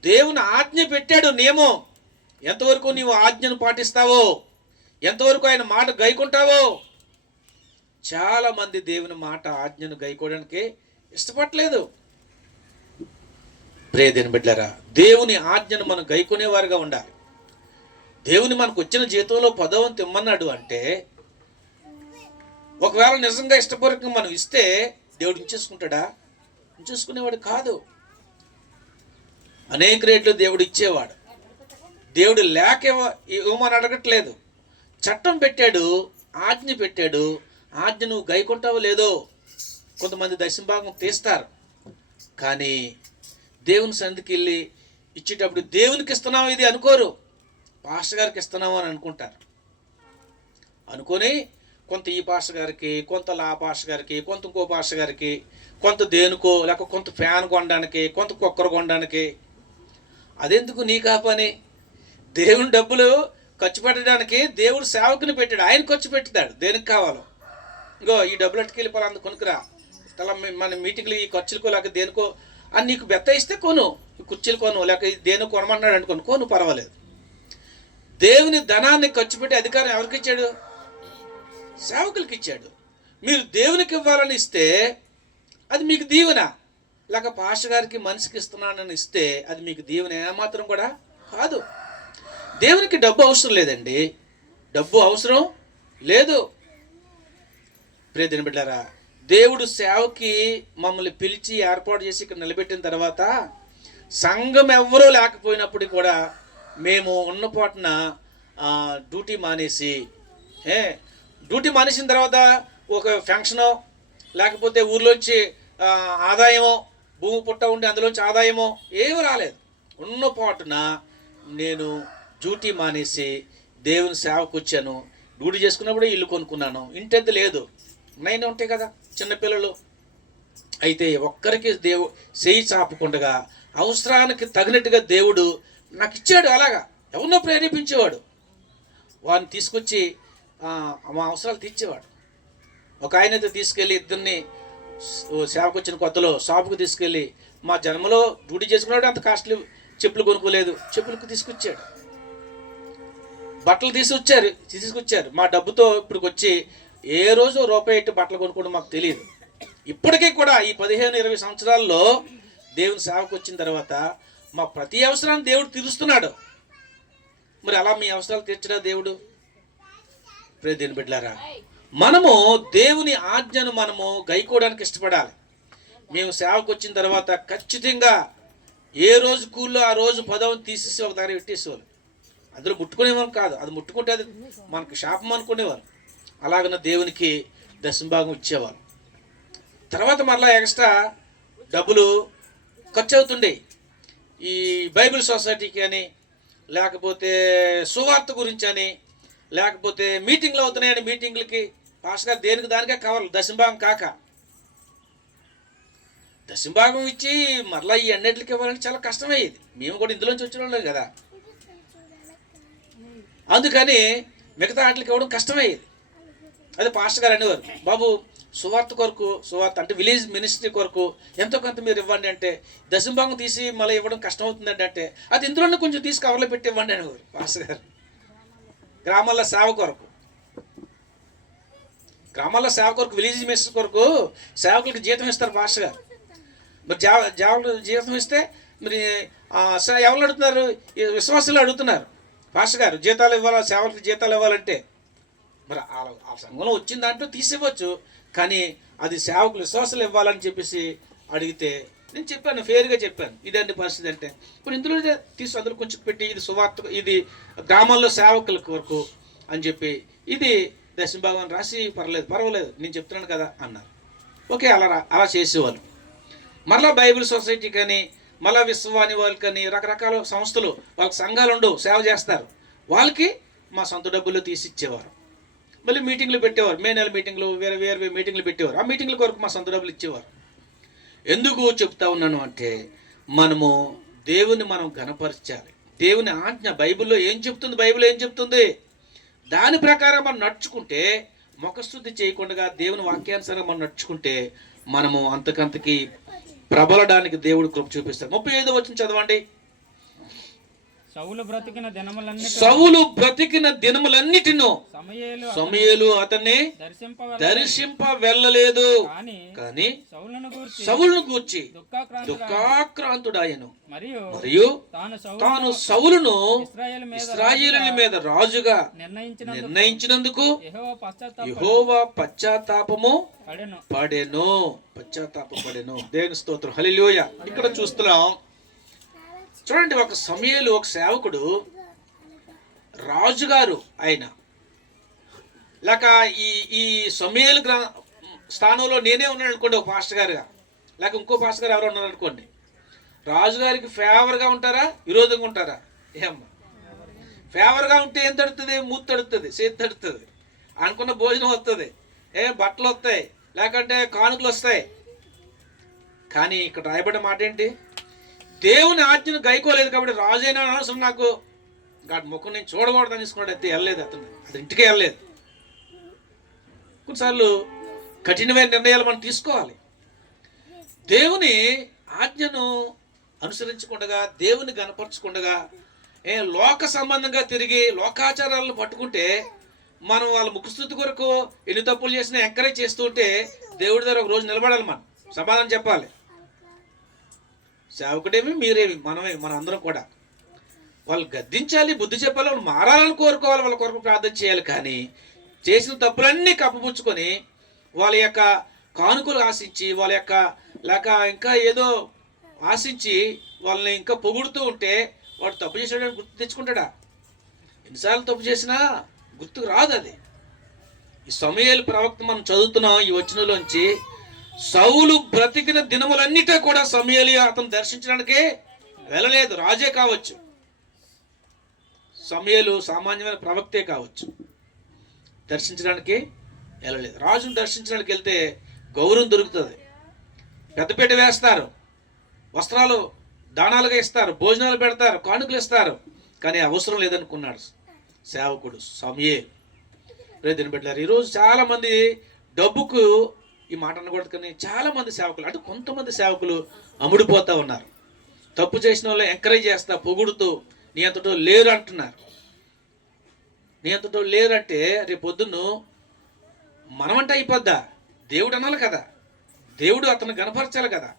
దేవుని ఆజ్ఞ పెట్టాడు, నియమం. ఎంతవరకు నీవు ఆజ్ఞను పాటిస్తావో, ఎంతవరకు ఆయన మాట గైకుంటావో. చాలా మంది దేవుని మాట ఆజ్ఞను గైకోవడానికి ఇష్టపడలేదు. ప్రియదేని బిడ్డలారా, దేవుని ఆజ్ఞను మనం గైకొనేవారుగా ఉండాలి. దేవుని మనకు వచ్చిన జీతంలో 10వ ఇమ్మన్నాడు అంటే, ఒకవేళ నిజంగా ఇష్టపూర్వకంగా మనం ఇస్తే దేవుడు ఉంచేసుకుంటాడా? ఉంచేసుకునేవాడు కాదు. అనేక రేట్లు దేవుడు ఇచ్చేవాడు. దేవుడు లేక ఇవ్వమని అడగట్లేదు. చట్టం పెట్టాడు, ఆజ్ఞ పెట్టాడు. ఆజ్ఞ నువ్వు గైకుంటావో లేదో. కొంతమంది దశమ భాగం తీస్తారు, కానీ దేవుని సన్నిధికి వెళ్ళి ఇచ్చేటప్పుడు దేవునికి ఇస్తున్నావు ఇది అనుకోరు, పాస్టర్ గారికి ఇస్తున్నాము అని అనుకుంటారు. అనుకొని కొంత ఈ పాస్టర్ గారికి, కొంత ఆ పాస్టర్ గారికి, కొంత ఇంకో పాస్టర్ గారికి, కొంత దేనికో, లేక కొంత ఫ్యాన్ కొనడానికి, కొంత కుక్కర్ కొనడానికి. అదెందుకు నీకా పని? దేవుని డబ్బులు ఖర్చు పెట్టడానికి దేవుడు సేవకుని పెట్టాడు, ఆయన ఖర్చు పెడతాడు దేనికి కావాలో. ఇంకో ఈ డబ్బులు అట్టుకెళ్ళిపోవాలి, అందు కొనుక్కురా, తల మన మీటింగ్లు ఈ ఖర్చులకో లేక దేనికో అని నీకు బెత్త ఇస్తే కొను, ఈ కుర్చీలు కొను, లేక దేని కొనమన్నాడు అనుకోను, కొను, పర్వాలేదు. దేవుని ధనాన్ని ఖర్చు పెట్టే అధికారం ఎవరికి ఇచ్చాడు? సేవకులకి ఇచ్చాడు. మీరు దేవునికి ఇవ్వాలని ఇస్తే అది మీకు దీవెన, లేక పాస్టర్ గారికి మనిషికి ఇస్తున్నానని ఇస్తే అది మీకు దీవెన ఏమాత్రం కూడా కాదు. దేవునికి డబ్బు అవసరం లేదండి, డబ్బు అవసరం లేదు. ప్రియదేని బిడ్డలారా, దేవుడు సేవకి మమ్మల్ని పిలిచి ఏర్పాటు చేసి ఇక్కడ నిలబెట్టిన తర్వాత సంఘం ఎవరూ లేకపోయినప్పుడు కూడా మేము ఉన్న పాటున డ్యూటీ మానేసి, డ్యూటీ మానేసిన తర్వాత ఒక ఫంక్షనో లేకపోతే ఊర్లోంచి ఆదాయమో, భూమి పుట్ట ఉండి అందులోంచి ఆదాయమో ఏమీ రాలేదు. ఉన్న పాటున నేను డ్యూటీ మానేసి దేవుని సేవకు వచ్చాను. డ్యూటీ చేసుకున్నప్పుడే ఇల్లు కొనుక్కున్నాను. ఇంటెద్ద లేదు, నైనా ఉంటాయి కదా చిన్నపిల్లలు. అయితే ఒక్కరికి చేయి చాపకుండగా అవసరానికి తగినట్టుగా దేవుడు నాకు ఇచ్చాడు. అలాగా ఎవరినో ప్రేరేపించేవాడు, వాడిని తీసుకొచ్చి మా అవసరాలు తీర్చేవాడు. ఒక ఆయనతో తీసుకెళ్ళి ఇద్దరిని సేవకు వచ్చిన కొత్తలో షాపుకు తీసుకెళ్ళి, మా జన్మలో డ్యూటీ చేసుకున్నాడు అంత కాస్ట్లీ చెప్పులు కొనుక్కోలేదు, చెప్పులకు తీసుకొచ్చాడు. బట్టలు తీసుకొచ్చారు మా డబ్బుతో. ఇప్పుడు వచ్చి ఏ రోజు రూపాయి ఎట్టి బట్టలు కొనుక్కోవడం మాకు తెలియదు. ఇప్పటికీ కూడా ఈ 15-20 సంవత్సరాల్లో దేవుని సేవకు వచ్చిన తర్వాత మా ప్రతి అవసరాన్ని దేవుడు తీరుస్తున్నాడు. మరి అలా మీ అవసరాలు తీర్చడా దేవుడు? ప్రియదేని బిడ్డలారా, మనము దేవుని ఆజ్ఞను మనము గైకోవడానికి ఇష్టపడాలి. మేము సేవకు వచ్చిన తర్వాత ఖచ్చితంగా ఏ రోజు కూల్లో ఆ రోజు 10వ తీసేసి ఒక దగ్గర పెట్టేసేవాళ్ళు. అందులో ముట్టుకునేవారు కాదు, అది ముట్టుకుంటే అది మనకు శాపం అనుకునేవారు. అలాగన దేవునికి దశమ భాగం ఇచ్చేవారు. తర్వాత మరలా ఎక్స్ట్రా డబ్బులు ఖర్చు అవుతుండే. ఈ బైబిల్ సొసైటీకి అని, లేకపోతే సువార్త గురించి అని, లేకపోతే మీటింగ్లు అవుతున్నాయని మీటింగ్లకి పాస్టర్ గారు దేనికి దానికే కావాలి దశమ భాగం కాక. దశమ భాగం ఇచ్చి మరలా ఈ అన్నిటికి ఇవ్వాలంటే చాలా కష్టమయ్యేది. మేము కూడా ఇందులోంచి వచ్చిన వాళ్ళం కదా, అందుకని మిగతా వాటికి ఇవ్వడం కష్టమయ్యేది. అదే పాస్టర్ గారు అనేవారు, బాబు సువార్త కొరకు, సువార్త అంటే విలేజ్ మినిస్ట్రీ కొరకు ఎంతో కొంత మీరు ఇవ్వండి అంటే, దశమ భాగం తీసి మళ్ళీ ఇవ్వడం కష్టం అవుతుందండి అంటే, అది ఇందులోనే కొంచెం తీసి కవర్లో పెట్టి ఇవ్వండి అనేవారు పాస్టర్ గారు. గ్రామాల్లో సేవ కొరకు, విలేజ్ మినిస్ట్రీ కొరకు సేవకులకి జీతం ఇస్తారు పాస్టర్ గారు. మరి జీతం ఇస్తే మరి ఎవరు అడుగుతున్నారు? విశ్వాసాలు అడుగుతున్నారు, పాస్టర్ గారు జీతాలు ఇవ్వాలి, సేవకులకి జీతాలు ఇవ్వాలంటే. మరి ఆ సంఘంలో వచ్చిన దాంట్లో తీసివ్వచ్చు, కానీ అది సేవకులు విశ్వాసాలు ఇవ్వాలని చెప్పేసి అడిగితే నేను చెప్పాను, ఫేర్గా చెప్పాను, ఇదండి పరిస్థితి అంటే. ఇప్పుడు ఇందులో తీసి అందులో కొంచెం పెట్టి ఇది సువార్త, ఇది గ్రామాల్లో సేవకుల వరకు అని చెప్పి ఇది దశమ భాగం రాసి పర్వాలేదు నేను చెప్తున్నాను కదా అన్నారు. ఓకే, అలా చేసేవాళ్ళు. మరలా బైబిల్ సొసైటీ కానీ మళ్ళా విశ్వాని వాళ్ళకని రకరకాల సంస్థలు, వాళ్ళకి సంఘాలు ఉండవు, సేవ చేస్తారు. వాళ్ళకి మా సొంత డబ్బులు తీసి ఇచ్చేవారు. మళ్ళీ మీటింగ్లు పెట్టేవారు, మే నెల మీటింగ్లు, వేరే వేరే మీటింగ్లు పెట్టేవారు. ఆ మీటింగ్ల కొరకు మా సొంత డబ్బులు ఇచ్చేవారు. ఎందుకు చెప్తా ఉన్నాను అంటే, మనము దేవుని మనం ఘనపరచాలి. దేవుని ఆజ్ఞ బైబిల్లో ఏం చెప్తుంది, బైబిల్ ఏం చెప్తుంది, దాని ప్రకారం మనం నడుచుకుంటే, ముఖస్తుతి చేయకుండా దేవుని వాక్యానుసారం మనం నడుచుకుంటే మనము అంతకంతకి ప్రబలడానికి దేవుడు కృప చూపిస్తాడు. 35వ వచనం చదవండి. సౌలు బ్రతికిన దినములన్నిటిను సమూయేలు అతన్ని దర్శింప వెళ్ళలేదు, కానీ సౌలును గూర్చి దుఃఖాక్రాంతుడాయను. మరియు తాను సౌలును ఇశ్రాయేలుల మీద రాజుగా నిర్ణయించినందుకు యెహోవా పశ్చాత్తాపము పడెను. దేవుని స్తోత్రం, హల్లెలూయా. ఇక్కడ చూస్తున్నాం చూడండి, ఒక సమూయేలు, ఒక సేవకుడు, రాజుగారు ఆయన. లేక ఈ సమూయేలు స్థానంలో నేనే ఉన్నాను అనుకోండి, ఒక పాస్టర్ గారుగా, లేక ఇంకో పాస్టర్ గారు ఎవరు ఉన్నారు అనుకోండి. రాజుగారికి ఫేవర్గా ఉంటారా, విరోధంగా ఉంటారా? ఏమ్మా, ఫేవర్గా ఉంటే ఏం తడుతుంది? మూతి తడుతుంది, చేతి తడుతుంది, అనుకున్న భోజనం వస్తుంది, బట్టలు వస్తాయి, లేకంటే కానుకలు వస్తాయి. కానీ ఇక్కడ రాయబడిన మాట ఏంటి? దేవుని ఆజ్ఞను గైకోలేదు కాబట్టి రాజైనా అవసరం నాకు, గాడి ముఖం నేను చూడకూడదు అనేసుకున్నాడు. అయితే వెళ్ళలేదు, అతను అది ఇంటికే వెళ్ళలేదు. కొన్నిసార్లు కఠినమైన నిర్ణయాలు మనం తీసుకోవాలి. దేవుని ఆజ్ఞను అనుసరించకుండా, దేవుని గనపరచకుండా, లోక సంబంధంగా తిరిగి లోకాచారాలను పట్టుకుంటే, మనం వాళ్ళ ముఖస్థుతి కొరకు ఎన్ని తప్పులు చేసినా ఎంకరేజ్ చేస్తూ ఉంటే దేవుడి దగ్గర ఒక రోజు నిలబడాలి, మనం సమాధానం చెప్పాలి. సేవకుడేమి, మీరేమి, మనమే, మన అందరం కూడా వాళ్ళు గద్దించాలి, బుద్ధి చెప్పాలి, వాళ్ళు మారాలని కోరుకోవాలి, వాళ్ళ కొరకు ప్రార్థన చేయాలి. కానీ చేసిన తప్పులన్నీ కప్పుపుచ్చుకొని వాళ్ళ యొక్క కానుకలు ఆశించి, వాళ్ళ యొక్క లేక ఇంకా ఏదో ఆశించి వాళ్ళని ఇంకా పొగుడుతూ ఉంటే వాడు తప్పు చేసాడని గుర్తు తెచ్చుకుంటాడా? ఎన్నిసార్లు తప్పు చేసినా గుర్తుకు రాదు అది. ఈ సమూయేలు ప్రవక్త మనం చదువుతున్నాం ఈ వచనంలోంచి. సౌలు బ్రతికిన దినములన్నిటే కూడా సమూయేలు అతను దర్శించడానికి వెళ్ళలేదు. రాజే కావచ్చు, సమూయేలు సామాన్యమైన ప్రవక్తే కావచ్చు, దర్శించడానికి వెళ్ళలేదు. రాజును దర్శించడానికి వెళ్తే గౌరవం దొరుకుతుంది, పెద్దపీట వేస్తారు, వస్త్రాలు దానాలుగా ఇస్తారు, భోజనాలు పెడతారు, కానుకలు ఇస్తారు. కానీ అవసరం లేదనుకున్నాడు సేవకుడు సమూయేలు. రేదిన బిడ్డలారా, ఈరోజు చాలామంది డబ్బుకు, ఈ మాట అనకూడదు కానీ చాలామంది సేవకులు, అంటే కొంతమంది సేవకులు అమ్ముడిపోతూ ఉన్నారు. తప్పు చేసిన వాళ్ళు ఎంకరేజ్ చేస్తా, పొగుడుతూ నీ అంతటో లేరు అంటున్నారు. నీ అంతటో లేరు అంటే రేపు పొద్దున్న మనమంటే అయిపోద్దా? దేవుడు అనాలి కదా, దేవుడు అతను గనపరచాలి కదా.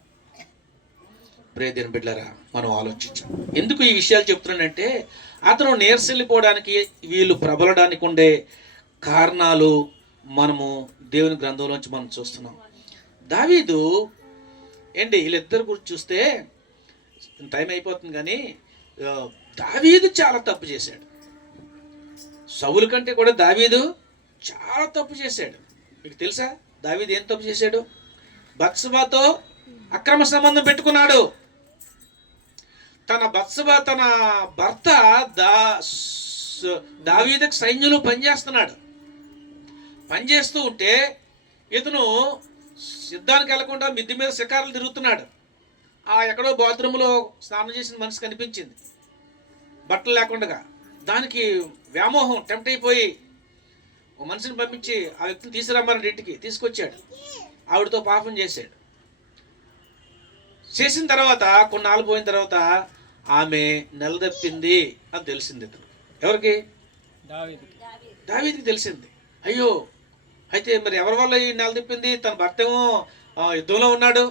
ప్రియమైన బిడ్డలారా, మనం ఆలోచించాం. ఎందుకు ఈ విషయాలు చెప్తున్నానంటే, అతను నీరసెళ్ళిపోవడానికి, వీళ్ళు ప్రబలడానికి ఉండే కారణాలు మనము దేవుని గ్రంథంలోంచి మనం చూస్తున్నాం. దావీదు వీళ్ళిద్దరి గురించి చూస్తే టైం అయిపోతుంది, కానీ దావీదు చాలా తప్పు చేశాడు. సౌలు కంటే కూడా దావీదు చాలా తప్పు చేశాడు. మీకు తెలుసా దావీదు ఏం తప్పు చేశాడు? బత్షెబతో అక్రమ సంబంధం పెట్టుకున్నాడు. తన భర్త దావీదుకు సైన్యంలో పనిచేస్తున్నాడు. పనిచేస్తూ ఉంటే ఇతను యుద్ధానికి వెళ్లకుండా మిద్ది మీద శిఖరాలు తిరుగుతున్నాడు. ఎక్కడో బాత్రూంలో స్నానం చేసిన మనిషి కనిపించింది, బట్టలు లేకుండా. దానికి వ్యామోహం, టెంప్ట్ అయిపోయి ఒక మనిషిని పంపించి ఆ వ్యక్తిని తీసుకురమ్మని ఇంటికి తీసుకొచ్చాడు. ఆవిడతో పాపం చేశాడు. చేసిన తర్వాత కొన్నాళ్ళు పోయిన తర్వాత ఆమె నెలదప్పింది అని తెలిసింది ఇతను. ఎవరికి? దావీదుకి తెలిసింది. అయ్యో, అయితే మరి ఎవరి వల్ల ఈ నెలదప్పింది? తన భర్త ఏమో యుద్ధంలో ఉన్నాడు,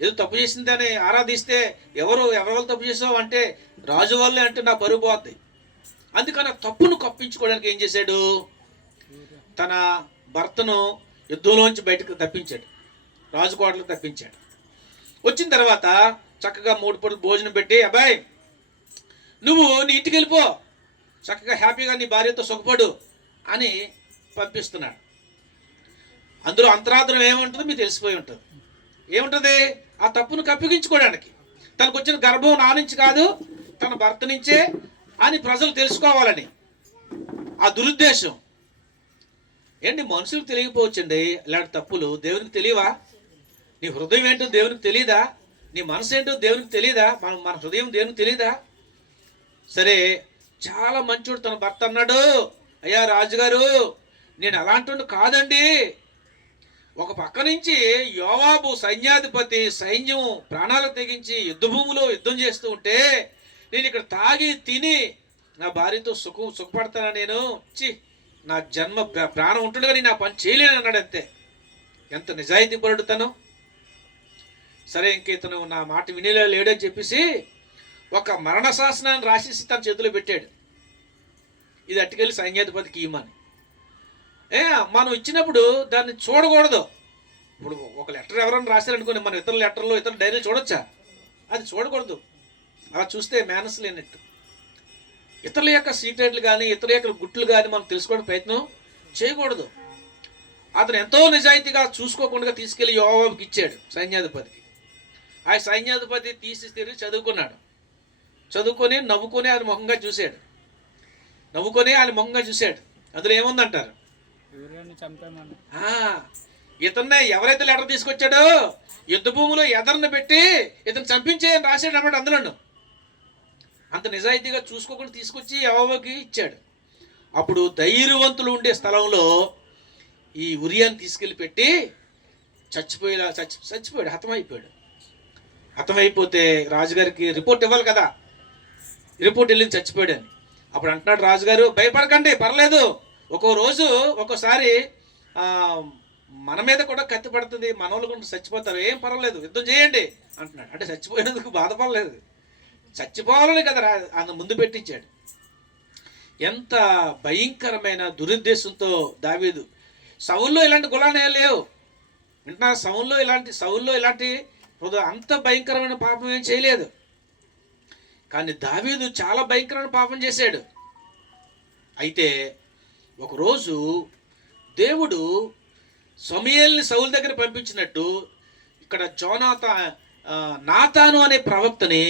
ఏదో తప్పు చేసింది అని ఆరాధిస్తే ఎవరి వల్ల తప్పు చేసావు అంటే రాజు వల్లే అంటే నా పరుగు పోద్ది. అందుకని తప్పును కప్పించుకోవడానికి ఏం చేశాడు? తన భర్తను యుద్ధంలోంచి బయటకు తప్పించాడు, రాజుకోటలకు తప్పించాడు. వచ్చిన తర్వాత చక్కగా 3 పూటలు భోజనం పెట్టి, అబ్బాయి నువ్వు నీ ఇంటికి వెళ్ళిపో, చక్కగా హ్యాపీగా నీ భార్యతో సుఖపడు అని పంపిస్తున్నాడు. అందులో అంతరార్థం ఏముంటుందో మీకు తెలిసిపోయి ఉంటుంది. ఏముంటుంది? ఆ తప్పును కప్పిగించుకోవడానికి. తనకు వచ్చిన గర్భం నా నుంచి కాదు, తన భర్త నుంచే అని ప్రజలు తెలుసుకోవాలని ఆ దురుద్దేశం. ఏంటి, మనుషులకు తెలియకపోవచ్చండి ఇలాంటి తప్పులు. దేవునికి తెలియవా? నీ హృదయం ఏంటో దేవునికి తెలియదా? నీ మనసు ఏంటో దేవునికి తెలియదా? మన హృదయం దేవునికి తెలియదా? సరే, చాలా మంచోడు తన భర్త అన్నాడు, అయ్యా రాజుగారు నేను అలాంటి కాదండి. ఒక పక్క నుంచి యోవాబు సైన్యాధిపతి సైన్యం ప్రాణాలు తెగించి యుద్ధ భూమిలో యుద్ధం చేస్తూ ఉంటే నేను ఇక్కడ తాగి తిని నా భార్యతో సుఖపడతానా? నేను నా జన్మ ప్రాణం ఉంటుంది కానీ నా పని చేయలేను అన్నాడు. అంతే. ఎంత నిజాయితీ పరుడుతాను. సరే, ఇంక ఇతను నా మాట వినేలా లేడని చెప్పేసి ఒక మరణ శాసనాన్ని రాసేసి తన చేతిలో పెట్టాడు. ఇది అట్టుకెళ్ళి సైన్యాధిపతికి ఇమ్మని. మనం ఇచ్చినప్పుడు దాన్ని చూడకూడదు. ఇప్పుడు ఒక లెటర్ ఎవరైనా రాశారనుకోండి, మన ఇతర లెటర్లో ఇతర డైరీలు చూడొచ్చా? అది చూడకూడదు. అలా చూస్తే మేనస్ లేనట్టు. ఇతరుల యొక్క సీక్రెట్లు కానీ ఇతరుల యొక్క గుట్లు కానీ మనం తెలుసుకోవడం ప్రయత్నం చేయకూడదు. అతను ఎంతో నిజాయితీగా చూసుకోకుండా తీసుకెళ్లి యోవాబుకి ఇచ్చాడు, సైన్యాధిపతికి. ఆ సైన్యాధిపతి తిరిగి చదువుకున్నాడు. చదువుకొని నవ్వుకొని ఆయన ముఖంగా చూశాడు. అందులో ఏముందంటారు? ఇతన్నే ఎవరైతే లెటర్ తీసుకొచ్చాడో యుద్ధ భూమిలో ఎదర్ని పెట్టి ఇతను చంపించేయని రాశాడు అన్నమాట. అందులో అంత నిజాయితీగా చూసుకోకుండా తీసుకొచ్చి యోవాబుకి ఇచ్చాడు. అప్పుడు ధైర్యవంతులు ఉండే స్థలంలో ఈ ఉరియాని తీసుకెళ్ళి పెట్టి చచ్చిపోయాడు, హతమైపోతే రాజుగారికి రిపోర్ట్ ఇవ్వాలి కదా. రిపోర్ట్ వెళ్ళి చచ్చిపోయాడు అని. అప్పుడు అంటున్నాడు రాజుగారు, భయపడకండి, పర్లేదు. ఒక్కోసారి మన మీద కూడా కత్తి పడుతుంది, మనోళ్ళు కూడా చచ్చిపోతారు, ఏం పర్వాలేదు, యుద్ధం చేయండి అంటున్నాడు. అంటే చచ్చిపోయినందుకు బాధపడలేదు, చచ్చిపోవాలని కదా ఆయన ముందు పెట్టించాడు. ఎంత భయంకరమైన దురుద్దేశంతో దావీదు. సౌల్లో ఇలాంటి గులానే లేవు. వింటున్నా? సౌల్లో ఇలాంటి అంత భయంకరమైన పాపం ఏం చేయలేదు. కానీ దావీదు చాలా భయంకరమైన పాపం చేశాడు. అయితే ఒకరోజు దేవుడు సమూయేలుని సౌలు దగ్గర పంపించినట్టు ఇక్కడ నాతాను అనే ప్రవక్తని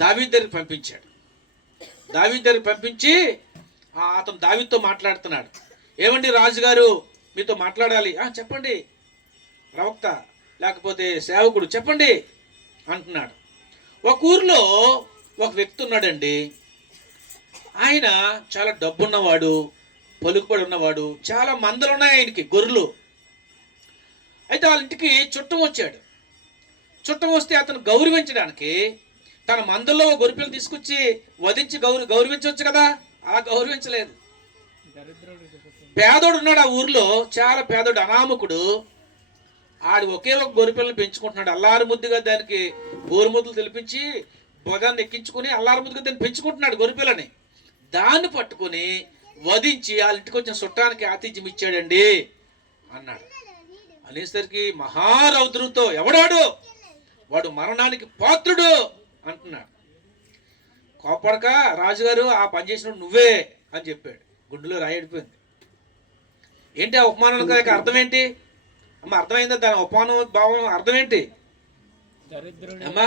దావీదు దగ్గరికి పంపించాడు. దావీదు దగ్గరికి పంపించి అతను దావీదుతో మాట్లాడుతున్నాడు. ఏమండి రాజుగారు మీతో మాట్లాడాలి. చెప్పండి ప్రవక్త, లేకపోతే సేవకుడు, చెప్పండి అంటున్నాడు. ఒక ఊర్లో ఒక వ్యక్తి ఉన్నాడండి. ఆయన చాలా డబ్బున్నవాడు, పలుకుబడి ఉన్నవాడు, చాలా మందలు ఉన్నాయి ఆయనకి, గొర్రెలు. అయితే వాళ్ళ ఇంటికి చుట్టం వచ్చాడు. చుట్టం వస్తే అతను గౌరవించడానికి తన మందల్లో గొర్రెపిల్లని తీసుకొచ్చి వధించి గౌరవించవచ్చు కదా. అలా గౌరవించలేదు. పేదోడు ఉన్నాడు ఆ ఊర్లో, చాలా పేదోడు, అనామకుడు. ఆడు ఒకే ఒక గొర్రెపిల్లని పెంచుకుంటున్నాడు. అల్లారు ముద్దుగా దానికి గోరుముద్దలు తెలిపించి బొగాన్ని ఎక్కించుకుని అల్లారు ముద్దుగా దాన్ని పెంచుకుంటున్నాడు గొర్రెపిల్లని. దాన్ని పట్టుకుని వధించి వాళ్ళ ఇంటికి వచ్చిన చుట్టానికి ఆతిథ్యం ఇచ్చాడండి అన్నాడు. అనేసరికి మహారౌద్రంతో, ఎవడాడు, వాడు మరణానికి పాత్రుడు అంటున్నాడు. కోపడక రాజుగారు, ఆ పని చేసినప్పుడు నువ్వే అని చెప్పాడు. గుండెలో రాయడిపోయింది. ఏంటి ఆ ఉపమానానికి అర్థం ఏంటి అమ్మా? అర్థమైందా దాని ఉపమానం భావం అర్థం ఏంటి అమ్మా?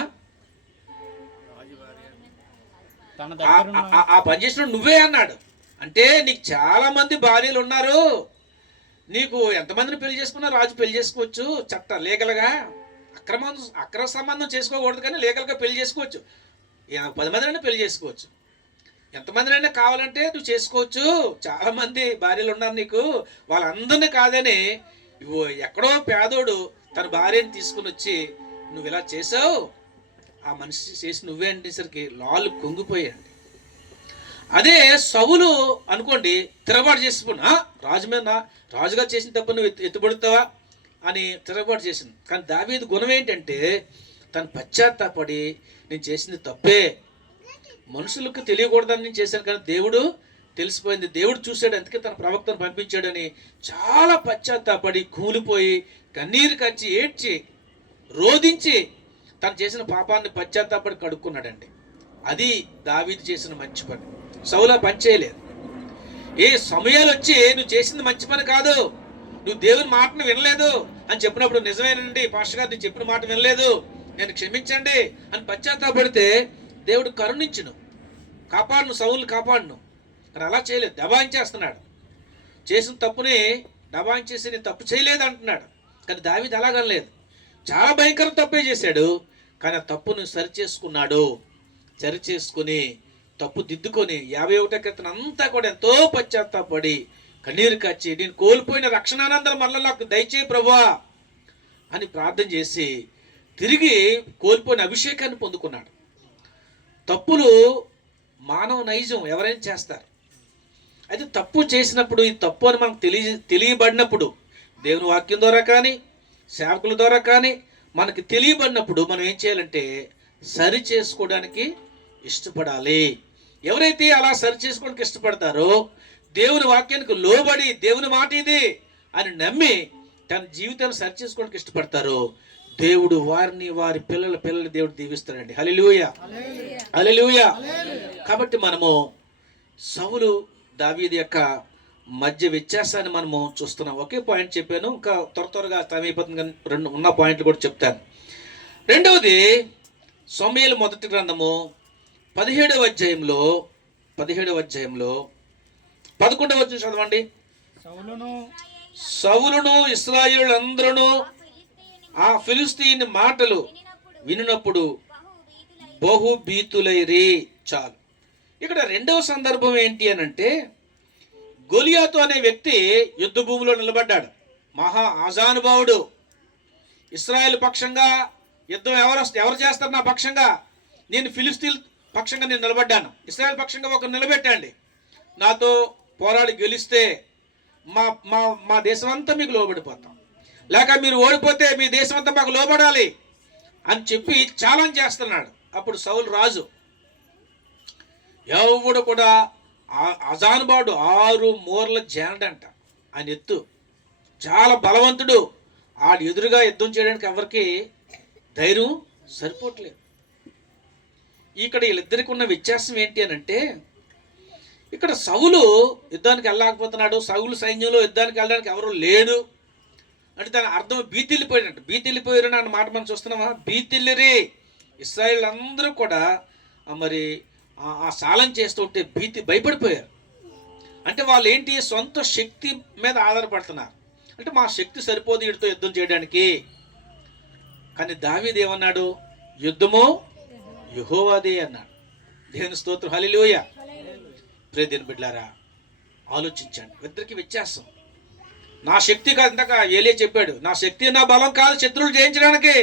ఆ పని చేసినప్పుడు నువ్వే అన్నాడు. అంటే నీకు చాలా మంది భార్యలు ఉన్నారు, నీకు ఎంతమందిని పెళ్లి చేసుకున్నా రాజు పెళ్లి చేసుకోవచ్చు. లీగల్గా అక్రమ సంబంధం చేసుకోకూడదు, కానీ లీగల్గా పెళ్లి చేసుకోవచ్చు. 10 మందినైనా పెళ్లి చేసుకోవచ్చు, ఎంతమందినైనా కావాలంటే నువ్వు చేసుకోవచ్చు. చాలా మంది భార్యలు ఉన్నారు నీకు, వాళ్ళందరినీ కాదని ఎక్కడో పేదోడు తన భార్యని తీసుకుని వచ్చి నువ్వు ఇలా చేసావు, ఆ మనిషి చేసి నువ్వే అంటేసరికి లాలు కుంగిపోయాడు. అదే సౌలు అనుకోండి, తిరగబాటు చేసుకున్నా రాజు మీద, రాజుగా చేసిన తప్పు నువ్వు ఎత్తుబడుతావా అని తిరగబాటు చేసింది. కానీ దావీదు గుణం ఏంటంటే తను పశ్చాత్తాపడి నేను చేసింది తప్పే, మనుషులకు తెలియకూడదని నేను చేశాను, కానీ దేవుడు తెలిసిపోయింది, దేవుడు చూశాడు, అందుకే తన ప్రవక్తను పంపించాడని చాలా పశ్చాత్తాపడి కూలిపోయి కన్నీరు కచ్చి ఏడ్చి రోధించి తను చేసిన పాపాన్ని పశ్చాత్తాపడి కడుక్కున్నాడండి. అది దావీదు చేసిన మంచి పని. సౌలు పని చేయలేదు. ఏ సమయాలు వచ్చి నువ్వు చేసింది మంచి పని కాదు, నువ్వు దేవుని మాటను వినలేదు అని చెప్పినప్పుడు, నిజమేనండి పాస్టర్ గారు నేను చెప్పిన మాట వినలేదు నేను క్షమించండి అని పశ్చాత్తాపడితే దేవుడు కరుణించును, కాపాడును, సౌలు కాపాడును. కానీ అలా చేయలేదు, దబాయించేస్తున్నాడు. చేసిన తప్పుని దబాయించేసి నేను తప్పు చేయలేదు అంటున్నాడు. కానీ దావీదు అలాగనలేదు, చాలా భయంకర తప్పే చేశాడు. కానీ ఆ తప్పును సరిచేసుకుని తప్పు దిద్దుకొని 51 కీర్తన అంతా కూడా ఎంతో పశ్చాత్తాపడి కన్నీరు కచ్చి, నేను కోల్పోయిన రక్షణానందరం మళ్ళీ నాకు దయచేయి ప్రభువా అని ప్రార్థన చేసి తిరిగి కోల్పోయిన అభిషేకాన్ని పొందుకున్నాడు. తప్పులు మానవ నైజం, ఎవరైనా చేస్తారు. అయితే తప్పు చేసినప్పుడు, ఈ తప్పు అని మనకు తెలియబడినప్పుడు, దేవుని వాక్యం ద్వారా కానీ సేవకుల ద్వారా కానీ మనకి తెలియబడినప్పుడు మనం ఏం చేయాలంటే సరి చేసుకోవడానికి ఇష్టపడాలి. ఎవరైతే అలా సరి చేసుకోవడానికి ఇష్టపడతారో, దేవుని వాక్యానికి లోబడి దేవుని మాట ఇది అని నమ్మి తన జీవితాన్ని సరి చేసుకోవడానికి ఇష్టపడతారో, దేవుడు వారిని వారి పిల్లల దేవుడు దీవిస్తాడండి. హల్లెలూయా, హల్లెలూయా. కాబట్టి మనము సౌలు దావీదు యొక్క మధ్య వ్యత్యాసాన్ని మనము చూస్తున్నాం. ఒకే పాయింట్ చెప్పాను, ఇంకా త్వరగా టైం అయిపోతుంది, కానీ రెండు ఉన్న పాయింట్లు కూడా చెప్తాను. రెండవది సమూయేలు మొదటి గ్రంథము 17వ అధ్యాయంలో 11వ వచనం చదవండి. సౌలును ఇశ్రాయేలులందరూ ఆ ఫిలిష్తీయుని మాటలు వినినప్పుడు బహు భీతులైరి. చాలు. ఇక్కడ రెండవ సందర్భం ఏంటి అని అంటే, గొలియాతు అనే వ్యక్తి యుద్ధ భూమిలో నిలబడ్డాడు. మహా ఆజానుభావుడు. ఇశ్రాయేలు పక్షంగా యుద్ధం ఎవరు చేస్తారు నా పక్షంగా, నేను ఫిలిష్తీన్ పక్షంగా నేను నిలబడ్డాను. ఇశ్రాయేల్ పక్షంగా ఒకరు నిలబెట్టండి, నాతో పోరాడి గెలిస్తే మా దేశం అంతా మీకు లోబడిపోతాం, లేక మీరు ఓడిపోతే మీ దేశం అంతా మాకు లోబడాలి అని చెప్పి ఛాలెంజ్ చేస్తున్నాడు. అప్పుడు సౌలు రాజు, ఎవడు కూడా అజానుబాడు 6 మూరల జానడంట, ఆయన ఎత్తు చాలా బలవంతుడు. ఆడు ఎదురుగా యుద్ధం చేయడానికి ఎవరికి ధైర్యం సరిపోవట్లేదు. ఇక్కడ వీళ్ళిద్దరికి ఉన్న వ్యత్యాసం ఏంటి అని అంటే, ఇక్కడ సౌలు యుద్ధానికి వెళ్ళలేకపోతున్నాడు, సౌలు సైన్యంలో యుద్ధానికి వెళ్ళడానికి ఎవరు లేడు అంటే దాని అర్థం బీతిల్లిపోయాడంట. బీతిల్లిపోయారు అన్న మాట మనం చూస్తున్నామా? బీతిల్లిరి. ఇశ్రాయేలు అందరూ కూడా మరి ఆ సాలం చేస్తుంటే భయపడిపోయారు. అంటే వాళ్ళు ఏంటి, సొంత శక్తి మీద ఆధారపడుతున్నారు. అంటే మా శక్తి సరిపోదు వీటితో యుద్ధం చేయడానికి. కానీ దావీదు ఏమన్నాడు, యుద్ధము యెహోవాదే అన్నాడు. దేవుని స్తోత్రం, హల్లెలూయా. ప్రియ దేవుని బిడ్డలారా, ఆలోచించండి. ఇద్దరికి వ్యత్యాసం. నా శక్తి కాదు, ఇందాక ఏలియా చెప్పాడు, నా శక్తి నా బలం కాదు శత్రువులు జయించడానికి,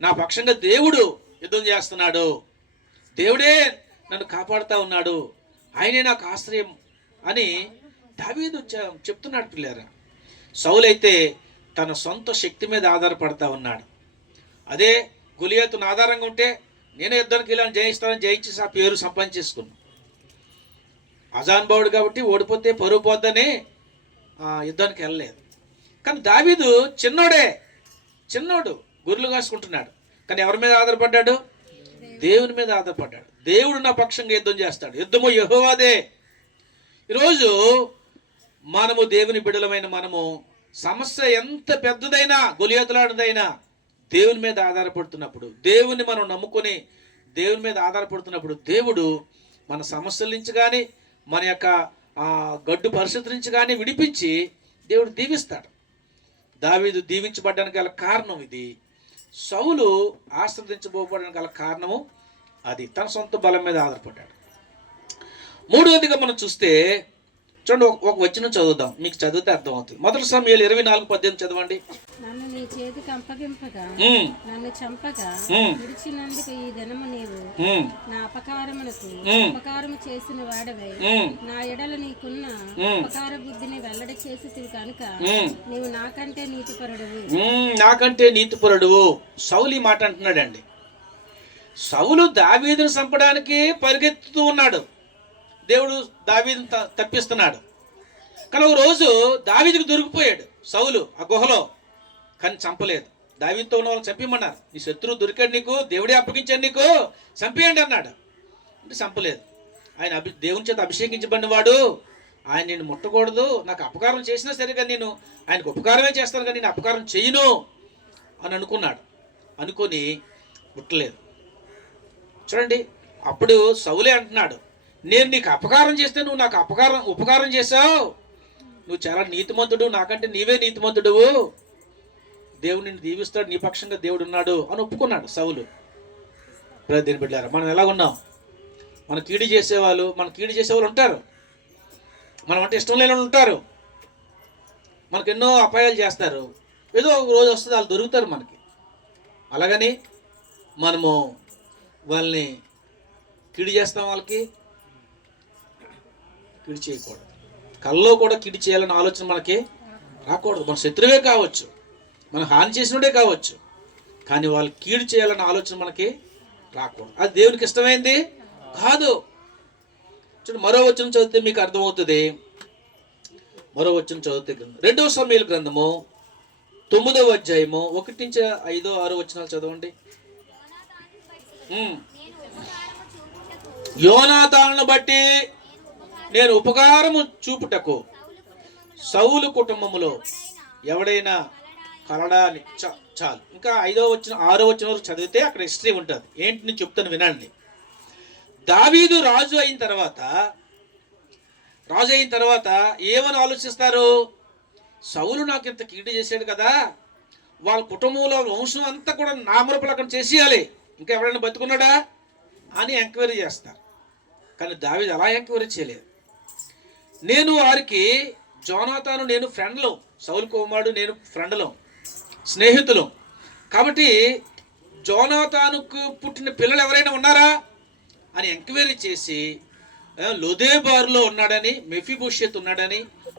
నా పక్షంగా దేవుడు యుద్ధం చేస్తున్నాడు, దేవుడే నన్ను కాపాడుతూ ఉన్నాడు, ఆయనే నాకు ఆశ్రయం అని దావీదు చెప్తున్నాడు. పిల్లారా, సౌలైతే తన సొంత శక్తి మీద ఆధారపడతా ఉన్నాడు. అదే గొలియాతును ఆధారంగా ఉంటే నేనే యుద్ధానికి ఇలా జయించి ఆ పేరు సంపాదించేసుకున్నాను. అజానుభావుడు కాబట్టి ఓడిపోతే పరువు పోద్దని యుద్ధానికి వెళ్ళలేదు. కానీ దావీదు చిన్నోడు గొర్రెలు కాసుకుంటున్నాడు. కానీ ఎవరి మీద ఆధారపడ్డాడు? దేవుని మీద ఆధారపడ్డాడు. దేవుడు నా పక్షంగా యుద్ధం చేస్తాడు, యుద్ధము యెహోవాదే. ఈరోజు మనము దేవుని బిడ్డలమైన మనము సమస్య ఎంత పెద్దదైనా గొలియాతులాంటిదైనా దేవుని మీద ఆధారపడుతున్నప్పుడు, దేవుని మనం నమ్ముకొని దేవుని మీద ఆధారపడుతున్నప్పుడు, దేవుడు మన సమస్యల నుంచి కానీ మన యొక్క గడ్డు పరిస్థితుల నుంచి కానీ విడిపించి దేవుడు దీవిస్తాడు. దావీదు దీవించబడ్డానికి గల కారణం ఇది. సౌలు ఆశ్రదించబోవడానికి గల కారణము అది. తన సొంత బలం మీద ఆధారపడ్డాడు. మూడవదిగా మనం చూస్తే చూడండి, ఒక వచనం చదువుదాం, మీకు చదివితే అర్థమవుతుంది. మొదటి సమూయేలు 24:18 చదవండి. నన్ను నీ చేతికి అప్పగింపగా నన్ను చంపగా విడిచినందుకు ఈ దినము నీవు నా అపకారమునకు అపకారము చేసిన వాడవై నా ఎడల నీకున్న అపకార బుద్ధిని వెల్లడి చేసి కనుక నీవు నాకంటే నీతిపరుడువు. సౌలు ఈ మాట అంటున్నాడండి. సౌలు దావీదును చంపడానికి పరిగెత్తుతూ ఉన్నాడు, దేవుడు దావీదును తప్పిస్తున్నాడు. కానీ ఒక రోజు దావీదుకు దొరికిపోయాడు సౌలు ఆ గుహలో, కానీ చంపలేదు. దావీదుతో ఉన్న వాళ్ళని చంపమన్నారు. నీ శత్రువు దొరికాడు, నీకు దేవుడే అప్పగించాడు, నీకు చంపేయండి అన్నాడు. అంటే చంపలేదు. ఆయన దేవుని చేత అభిషేకించబడిన వాడు, ఆయన నేను ముట్టకూడదు, నాకు అపకారం చేసినా సరే కానీ నేను ఆయనకు ఉపకారమే చేస్తాను కానీ నేను అపకారం చేయను అని అనుకున్నాడు. అనుకొని పుట్టలేదు. చూడండి, అప్పుడు సౌలే అంటున్నాడు, నేను నీకు అపకారం చేస్తే నువ్వు నాకు ఉపకారం చేశావు, నువ్వు చాలా నీతిమంతుడు, నాకంటే నీవే నీతిమంతుడువు, దేవుడు నిన్ను దీవిస్తాడు, నీ పక్షంగా దేవుడు ఉన్నాడు అని ఒప్పుకున్నాడు సౌలు. దీని బిడ్డారా, మనం ఎలా ఉన్నాం? మన కీడు చేసేవాళ్ళు ఉంటారు, మనం అంటే ఇష్టం లేని వాళ్ళు ఉంటారు, మనకు ఎన్నో అపాయాలు చేస్తారు, ఏదో ఒక రోజు వస్తుంది వాళ్ళు దొరుకుతారు మనకి. అలాగని మనము వాళ్ళని కిడి చేస్తాం, వాళ్ళకి కిడి చేయకూడదు. కల్లో కూడా కిడి చేయాలన్న ఆలోచన మనకి రాకూడదు. మన శత్రువే కావచ్చు, మనం హాని చేసినోడే కావచ్చు, కానీ వాళ్ళు కీడు చేయాలన్న ఆలోచన మనకి రాకూడదు. అది దేవునికి ఇష్టమైంది కాదు. చూడండి, మరో వచనం చదివితే మీకు అర్థమవుతుంది. మరో వచనం చదివితే 2 సమూయేలు గ్రంథము 9వ అధ్యాయము 1 నుంచి 5, 6 వచనాలు చదవండి. యోనాతానును బట్టి నేను ఉపకారము చూపుటకు సౌలు కుటుంబములో ఎవడైనా కలడా అని చాలు. ఇంకా 5వ వచనం 6వ వచనం వరకు చదివితే అక్కడ హిస్టరీ ఉంటుంది. ఏంటి నేను చెప్తాను వినండి. దావీదు రాజు అయిన తర్వాత ఏమని ఆలోచిస్తారు? సౌలు నాకు ఇంత కీడు చేశాడు కదా, వాళ్ళ కుటుంబంలో వంశం అంతా కూడా నామరూపలకం చేసేయాలి, ఇంకా ఎవరైనా బతుకున్నాడా అని ఎంక్వైరీ చేస్తారు. కానీ దావీదు అలా ఎంక్వైరీ చేయలేదు. నేను వారికి జోనాతాను, నేను ఫ్రెండ్లు, సౌలు కుమారుడు నేను ఫ్రెండ్లు, స్నేహితులు. కాబట్టి జోనాతానుకు పుట్టిన పిల్లలు ఎవరైనా ఉన్నారా అని ఎంక్వైరీ చేసి, లొదేబారులో ఉన్నాడని, మెఫీబోషెత్ ఉన్నాడని,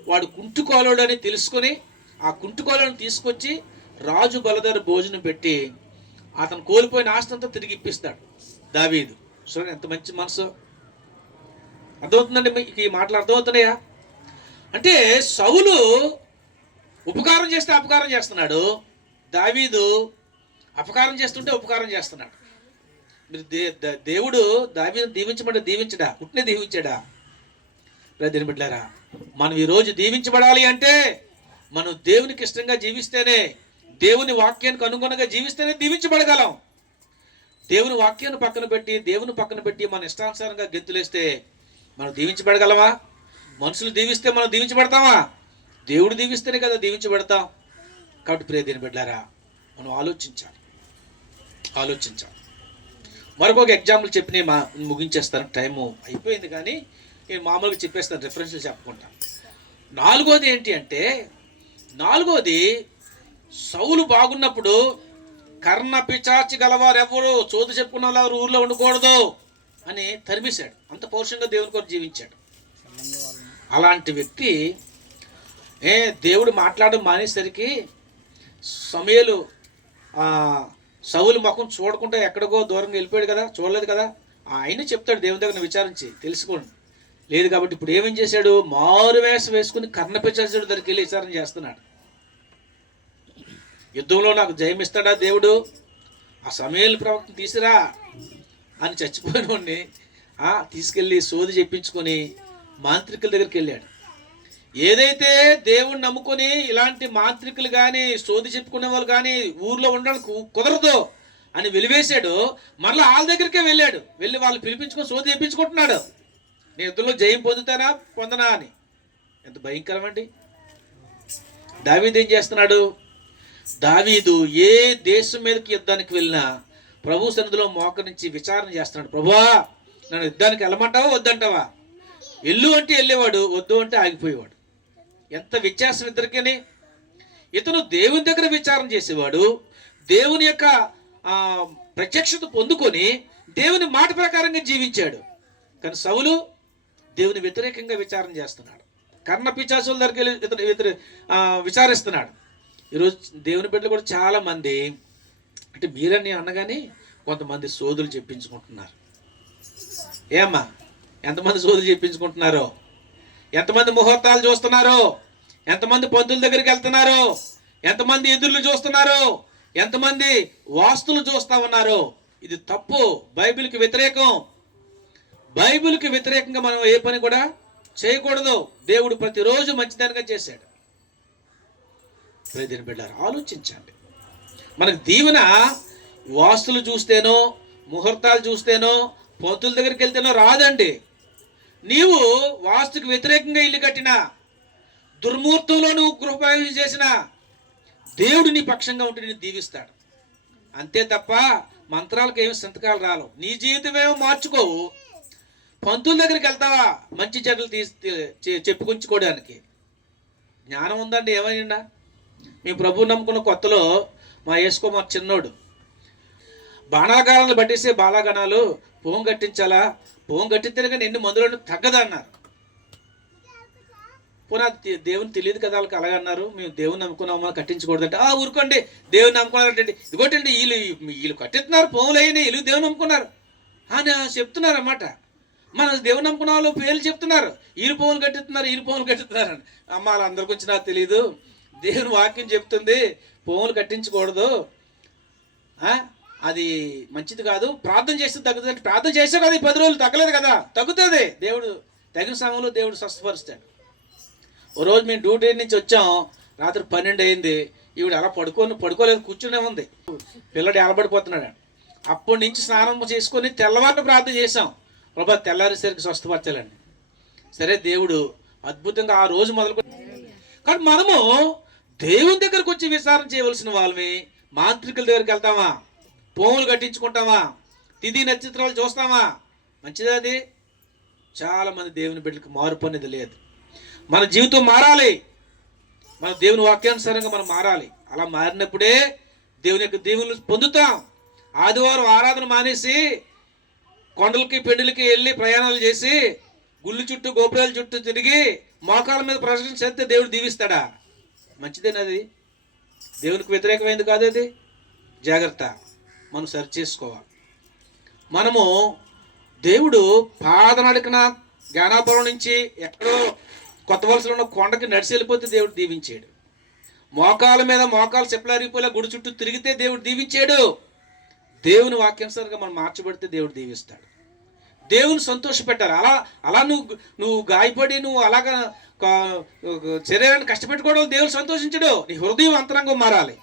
వాడు కుంటుకోలుడని తెలుసుకొని ఆ కుంటుకోలను తీసుకొచ్చి రాజు బలదరు భోజనం పెట్టి అతను కోల్పోయిన ఆస్తంతా తిరిగి ఇప్పిస్తాడు దావీదు. చూడండి ఎంత మంచి మనసు. అర్థమవుతుందండి మీకు? ఈ మాటలు అర్థమవుతున్నాయా? అంటే సౌలు ఉపకారం చేస్తే అపకారం చేస్తున్నాడు, దావీదు అపకారం చేస్తుంటే ఉపకారం చేస్తున్నాడు. మీరు దేవుడు దావీదు దీవించడా? పుట్టిన దీవించాడా? దీని బిడ్డలారా, మనం ఈరోజు దీవించబడాలి అంటే మనం దేవునికి ఇష్టంగా జీవిస్తేనే, దేవుని వాక్యానికి అనుగుణంగా జీవిస్తేనే దీవించబడగలం. దేవుని వాక్యాన్ని పక్కన పెట్టి మన ఇష్టానుసారంగా గెంతులేస్తే మనం దీవించబడగలమా? మనుషులు దీవిస్తే మనం దీవించబడతామా? దేవుడు దీవిస్తేనే కదా దీవించబడతాం. కాబట్టి ప్రియ దీని బిడ్డలారా, మనం ఆలోచించాలి. మరొక ఎగ్జాంపుల్ చెప్పి నేను ముగించేస్తాను, టైము అయిపోయింది, కానీ నేను మామూలుగా చెప్పేస్తాను, రిఫరెన్స్లు చెప్పకుండా. 4వది ఏంటి అంటే, 4వది సౌలు బాగున్నప్పుడు కర్ణ పిచాచి గలవారు ఎవరు, చోదు చెప్పుకున్న వాళ్ళు ఊర్లో ఉండకూడదు అని తరిమేశాడు. అంత పౌరుషంగా దేవుని కొరకు జీవించాడు. అలాంటి వ్యక్తి దేవుడు మాట్లాడడం మానేసరికి సమూయేలు సౌలు ముఖం చూడకుండా ఎక్కడికో దూరంగా వెళ్ళిపోయాడు కదా, చూడలేదు కదా. ఆయన చెప్తాడు దేవుని దగ్గర విచారించి తెలుసుకోండి. లేదు కాబట్టి ఇప్పుడు ఏమేం చేశాడు? మారు వేషం వేసుకుని కర్ణపిశాచుడి దగ్గరికి వెళ్ళి విచారణ చేస్తున్నాడు. యుద్ధంలో నాకు జయం ఇస్తాడా దేవుడు? ఆ సమూయేలు ప్రవక్తను తీసిరా అని చచ్చిపోయిన వాడిని తీసుకెళ్ళి సోది చెప్పించుకొని మాంత్రికుల దగ్గరికి వెళ్ళాడు. ఏదైతే దేవుణ్ణి నమ్ముకొని ఇలాంటి మాంత్రికులు కానీ సోది చెప్పుకునే వాళ్ళు కానీ ఊర్లో ఉండడానికి కుదరదు అని వెలివేశాడు. మరలా వాళ్ళ దగ్గరికే వెళ్ళాడు. వెళ్ళి వాళ్ళు పిలిపించుకొని సోది చెప్పించుకుంటున్నాడు. నేను యుద్ధంలో జయం పొందనా అని. ఎంత భయంకరం అండి. దావీదు ఏం చేస్తున్నాడు? దావీదు ఏ దేశం మీదకి యుద్ధానికి వెళ్ళినా ప్రభు సన్నిధిలో మోకరించి విచారణ చేస్తున్నాడు. ప్రభువా, నన్ను యుద్ధానికి వెళ్ళమంటావా వద్దంటావా? ఎల్లు అంటే వెళ్ళేవాడు, వద్దు అంటే ఆగిపోయేవాడు. ఎంత వ్యత్యాసం ఇద్దరికని. ఇతను దేవుని దగ్గర విచారణ చేసేవాడు, దేవుని యొక్క ప్రత్యక్షత పొందుకొని దేవుని మాట ప్రకారంగా జీవించాడు. కానీ సౌలు దేవుని వ్యతిరేకంగా విచారణ చేస్తున్నాడు. కర్ణ పిశాచుల దగ్గరికి వెళ్ళి ఇతను విచారిస్తున్నాడు. ఈరోజు దేవుని బిడ్డలు కూడా చాలా మంది, అంటే మీరని అనగానే కొంతమంది సోదులు చెప్పించుకుంటున్నారు. ఏమ్మా, ఎంతమంది సోదులు చెప్పించుకుంటున్నారో, ఎంతమంది ముహూర్తాలు చూస్తున్నారో, ఎంతమంది పంతుల దగ్గరికి వెళ్తున్నారో, ఎంతమంది ఎదుర్లు చూస్తున్నారో, ఎంతమంది వాస్తులు చూస్తా ఉన్నారో. ఇది తప్పు, బైబిల్కి వ్యతిరేకం. బైబిల్కి వ్యతిరేకంగా మనం ఏ పని కూడా చేయకూడదు. దేవుడు ప్రతిరోజు మంచిదానిగా చేశాడు. ప్రతిదిన బిడ్డారు ఆలోచించండి. మనకు దీవెన వాస్తులు చూస్తేనో ముహూర్తాలు చూస్తేనో పంతుల దగ్గరికి వెళ్తేనో రాదండి. నీవు వాస్తుకు వ్యతిరేకంగా ఇల్లు కట్టినా, దుర్ముహూర్తంలో నువ్వు గృహప్రవేశం చేసినా దేవుడు నీ పక్షంగా ఉంటే నేను దీవిస్తాడు. అంతే తప్ప మంత్రాలకు ఏమి సంతకాలు రాలవు. నీ జీవితం ఏమో మార్చుకోవు, పంతుల దగ్గరికి వెళ్తావా మంచి చెడ్డలు చెప్పుకుంచుకోవడానికి. జ్ఞానం ఉందండి ఏమైనా. మేము ప్రభువు నమ్ముకున్న కొత్తలో మా మా చిన్నోడు బాణాగానాలు పట్టేసే బాలాగణాలు పోం కట్టించాలా, పోం కట్టిస్తేనే కానీ ఎన్ని మందులను తగ్గదన్నారు. పోనా దేవుని తెలియదు కదా వాళ్ళకి అలాగన్నారు. మేము దేవుని నమ్ముకున్నామని కట్టించకూడదంటే ఊరుకోండి దేవుని నమ్ముకున్నారంటే ఇదిగోటండి వీళ్ళు కట్టిస్తున్నారు పోములు అయినాయి, వీళ్ళు దేవుని నమ్ముకున్నారు అని చెప్తున్నారు అన్నమాట. మన దేవుని నమ్ముకున్న వాళ్ళు పేర్లు చెప్తున్నారు, వీళ్ళు పోములు కట్టిస్తున్నారు అని. అమ్మ వాళ్ళందరి గురించి నాకు తెలియదు, దేవుని వాక్యం చెప్తుంది పోములు కట్టించకూడదు, అది మంచిది కాదు, ప్రార్థన చేస్తే తగ్గుతుంది అంటే ప్రార్థన చేసే కదా 10 రోజులు తగ్గలేదు కదా, తగ్గుతుంది. దేవుడు తగిన సమయంలో దేవుడు స్వస్థపరుస్తాడు. ఓ రోజు మేము డ్యూటీ నుంచి వచ్చాం, రాత్రి 12 అయింది. ఈవిడ అలా పడుకోలేదు, కూర్చునే ఉంది. పిల్లడు ఎలబడిపోతున్నాడు. అప్పటి నుంచి స్నానం చేసుకొని తెల్లవారిని ప్రార్థన చేసాం, ప్రభా తెల్లారేసరికి స్వస్థపరచాలండి. సరే దేవుడు అద్భుతంగా ఆ రోజు మొదలుకొని. కానీ మనము దేవుని దగ్గరకు వచ్చి విచారణ చేయవలసిన వాళ్ళని మాంత్రికుల దగ్గరికి వెళ్తామా, పోములు కట్టించుకుంటామా, తిథి నక్షత్రాలు చూస్తామా? మంచిది అది. చాలామంది దేవుని బిడ్డలకు మార్పు అనేది లేదు. మన జీవితం మారాలి, మన దేవుని వాక్యానుసారంగా మనం మారాలి. అలా మారినప్పుడే దేవుని యొక్క దీవెనలు పొందుతాం. ఆదివారం ఆరాధన మానేసి కొండలకి పెండులకి వెళ్ళి ప్రయాణాలు చేసి గుళ్ళు చుట్టూ గోపురాల చుట్టూ తిరిగి మోకాళ్ళ మీద ప్రశ్న చేస్తే దేవుడు దీవిస్తాడా? మంచిదేనది, దేవునికి వ్యతిరేకమైంది కాదు అది. జాగ్రత్త, మనం సరి చేసుకోవాలి. మనము దేవుడు పాదనడికిన జ్ఞానాపురం నుంచి ఎక్కడో కొత్త వలసలో ఉన్న కొండకి నడిచి వెళ్ళిపోతే దేవుడు దీవించాడు. మోకాల మీద మోకాలు చెప్పులారిపోయేలా గుడి చుట్టూ తిరిగితే దేవుడు దీవించాడు. దేవుని వాక్యానుసారంగా మనం మార్చబడితే దేవుడు దీవిస్తాడు. దేవుని సంతోషపెట్టాలి. అలా నువ్వు గాయపడి నువ్వు అలాగా శరీరాన్ని కష్టపెట్టుకోవడం దేవుడు సంతోషించడు. నీ హృదయం అంతరంగం మారాలి.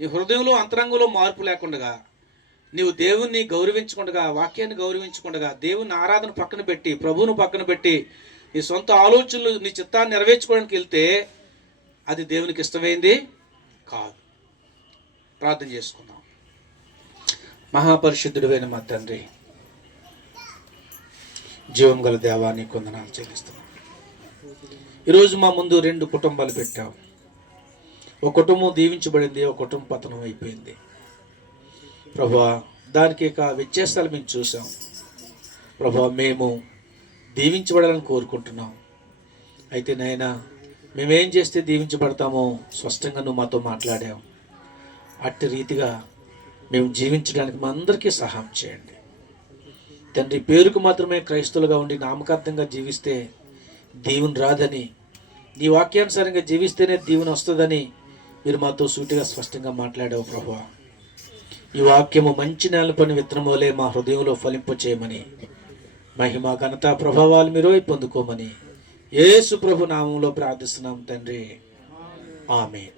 నీ హృదయంలో అంతరంగంలో మార్పు లేకుండా నీవు దేవుణ్ణి గౌరవించకుండా, వాక్యాన్ని గౌరవించకుండా, దేవుని ఆరాధన పక్కన పెట్టి, ప్రభువును పక్కన పెట్టి నీ సొంత ఆలోచనలు, నీ చిత్తాన్ని నెరవేర్చుకోవడానికి వెళ్తే అది దేవునికి ఇష్టమైంది కాదు. ప్రార్థన చేసుకుందాం. మహాపరిశుద్ధుడైన మా తండ్రి, జీవం గల దేవా, నీకు వందనాలు చెల్లిస్తున్నాం. ఈరోజు మా ముందు 2 కుటుంబాలు పెట్టావు. ఒక కుటుంబం దీవించబడింది, ఒక కుటుంబం పతనం అయిపోయింది. ప్రభా, దానికి వ్యత్యాసాలు మేము చూసాం. ప్రభా, మేము దీవించబడాలని కోరుకుంటున్నాం. అయితే నాయనా, మేమేం చేస్తే దీవించబడతామో స్పష్టంగా నువ్వు మాతో మాట్లాడావు. అట్టి రీతిగా మేము జీవించడానికి మా అందరికీ సహాయం చేయండి తండ్రి. పేరుకు మాత్రమే క్రైస్తవులుగా ఉండి నామకార్థంగా జీవిస్తే దీవెన రాదని, నీ వాక్యానుసారంగా జీవిస్తేనే దీవెన వస్తుందని మీరు మాతో సూటిగా స్పష్టంగా మాట్లాడావు ప్రభువా. ఈ వాక్యము మంచి నేలపని విత్తనం వలె మా హృదయంలో ఫలింప చేయమని, మహిమ ఘనత ప్రభావాలు మీరు పొందుకోమని యేసు ప్రభు నామంలో ప్రార్థిస్తున్నాం తండ్రి. ఆమేన్.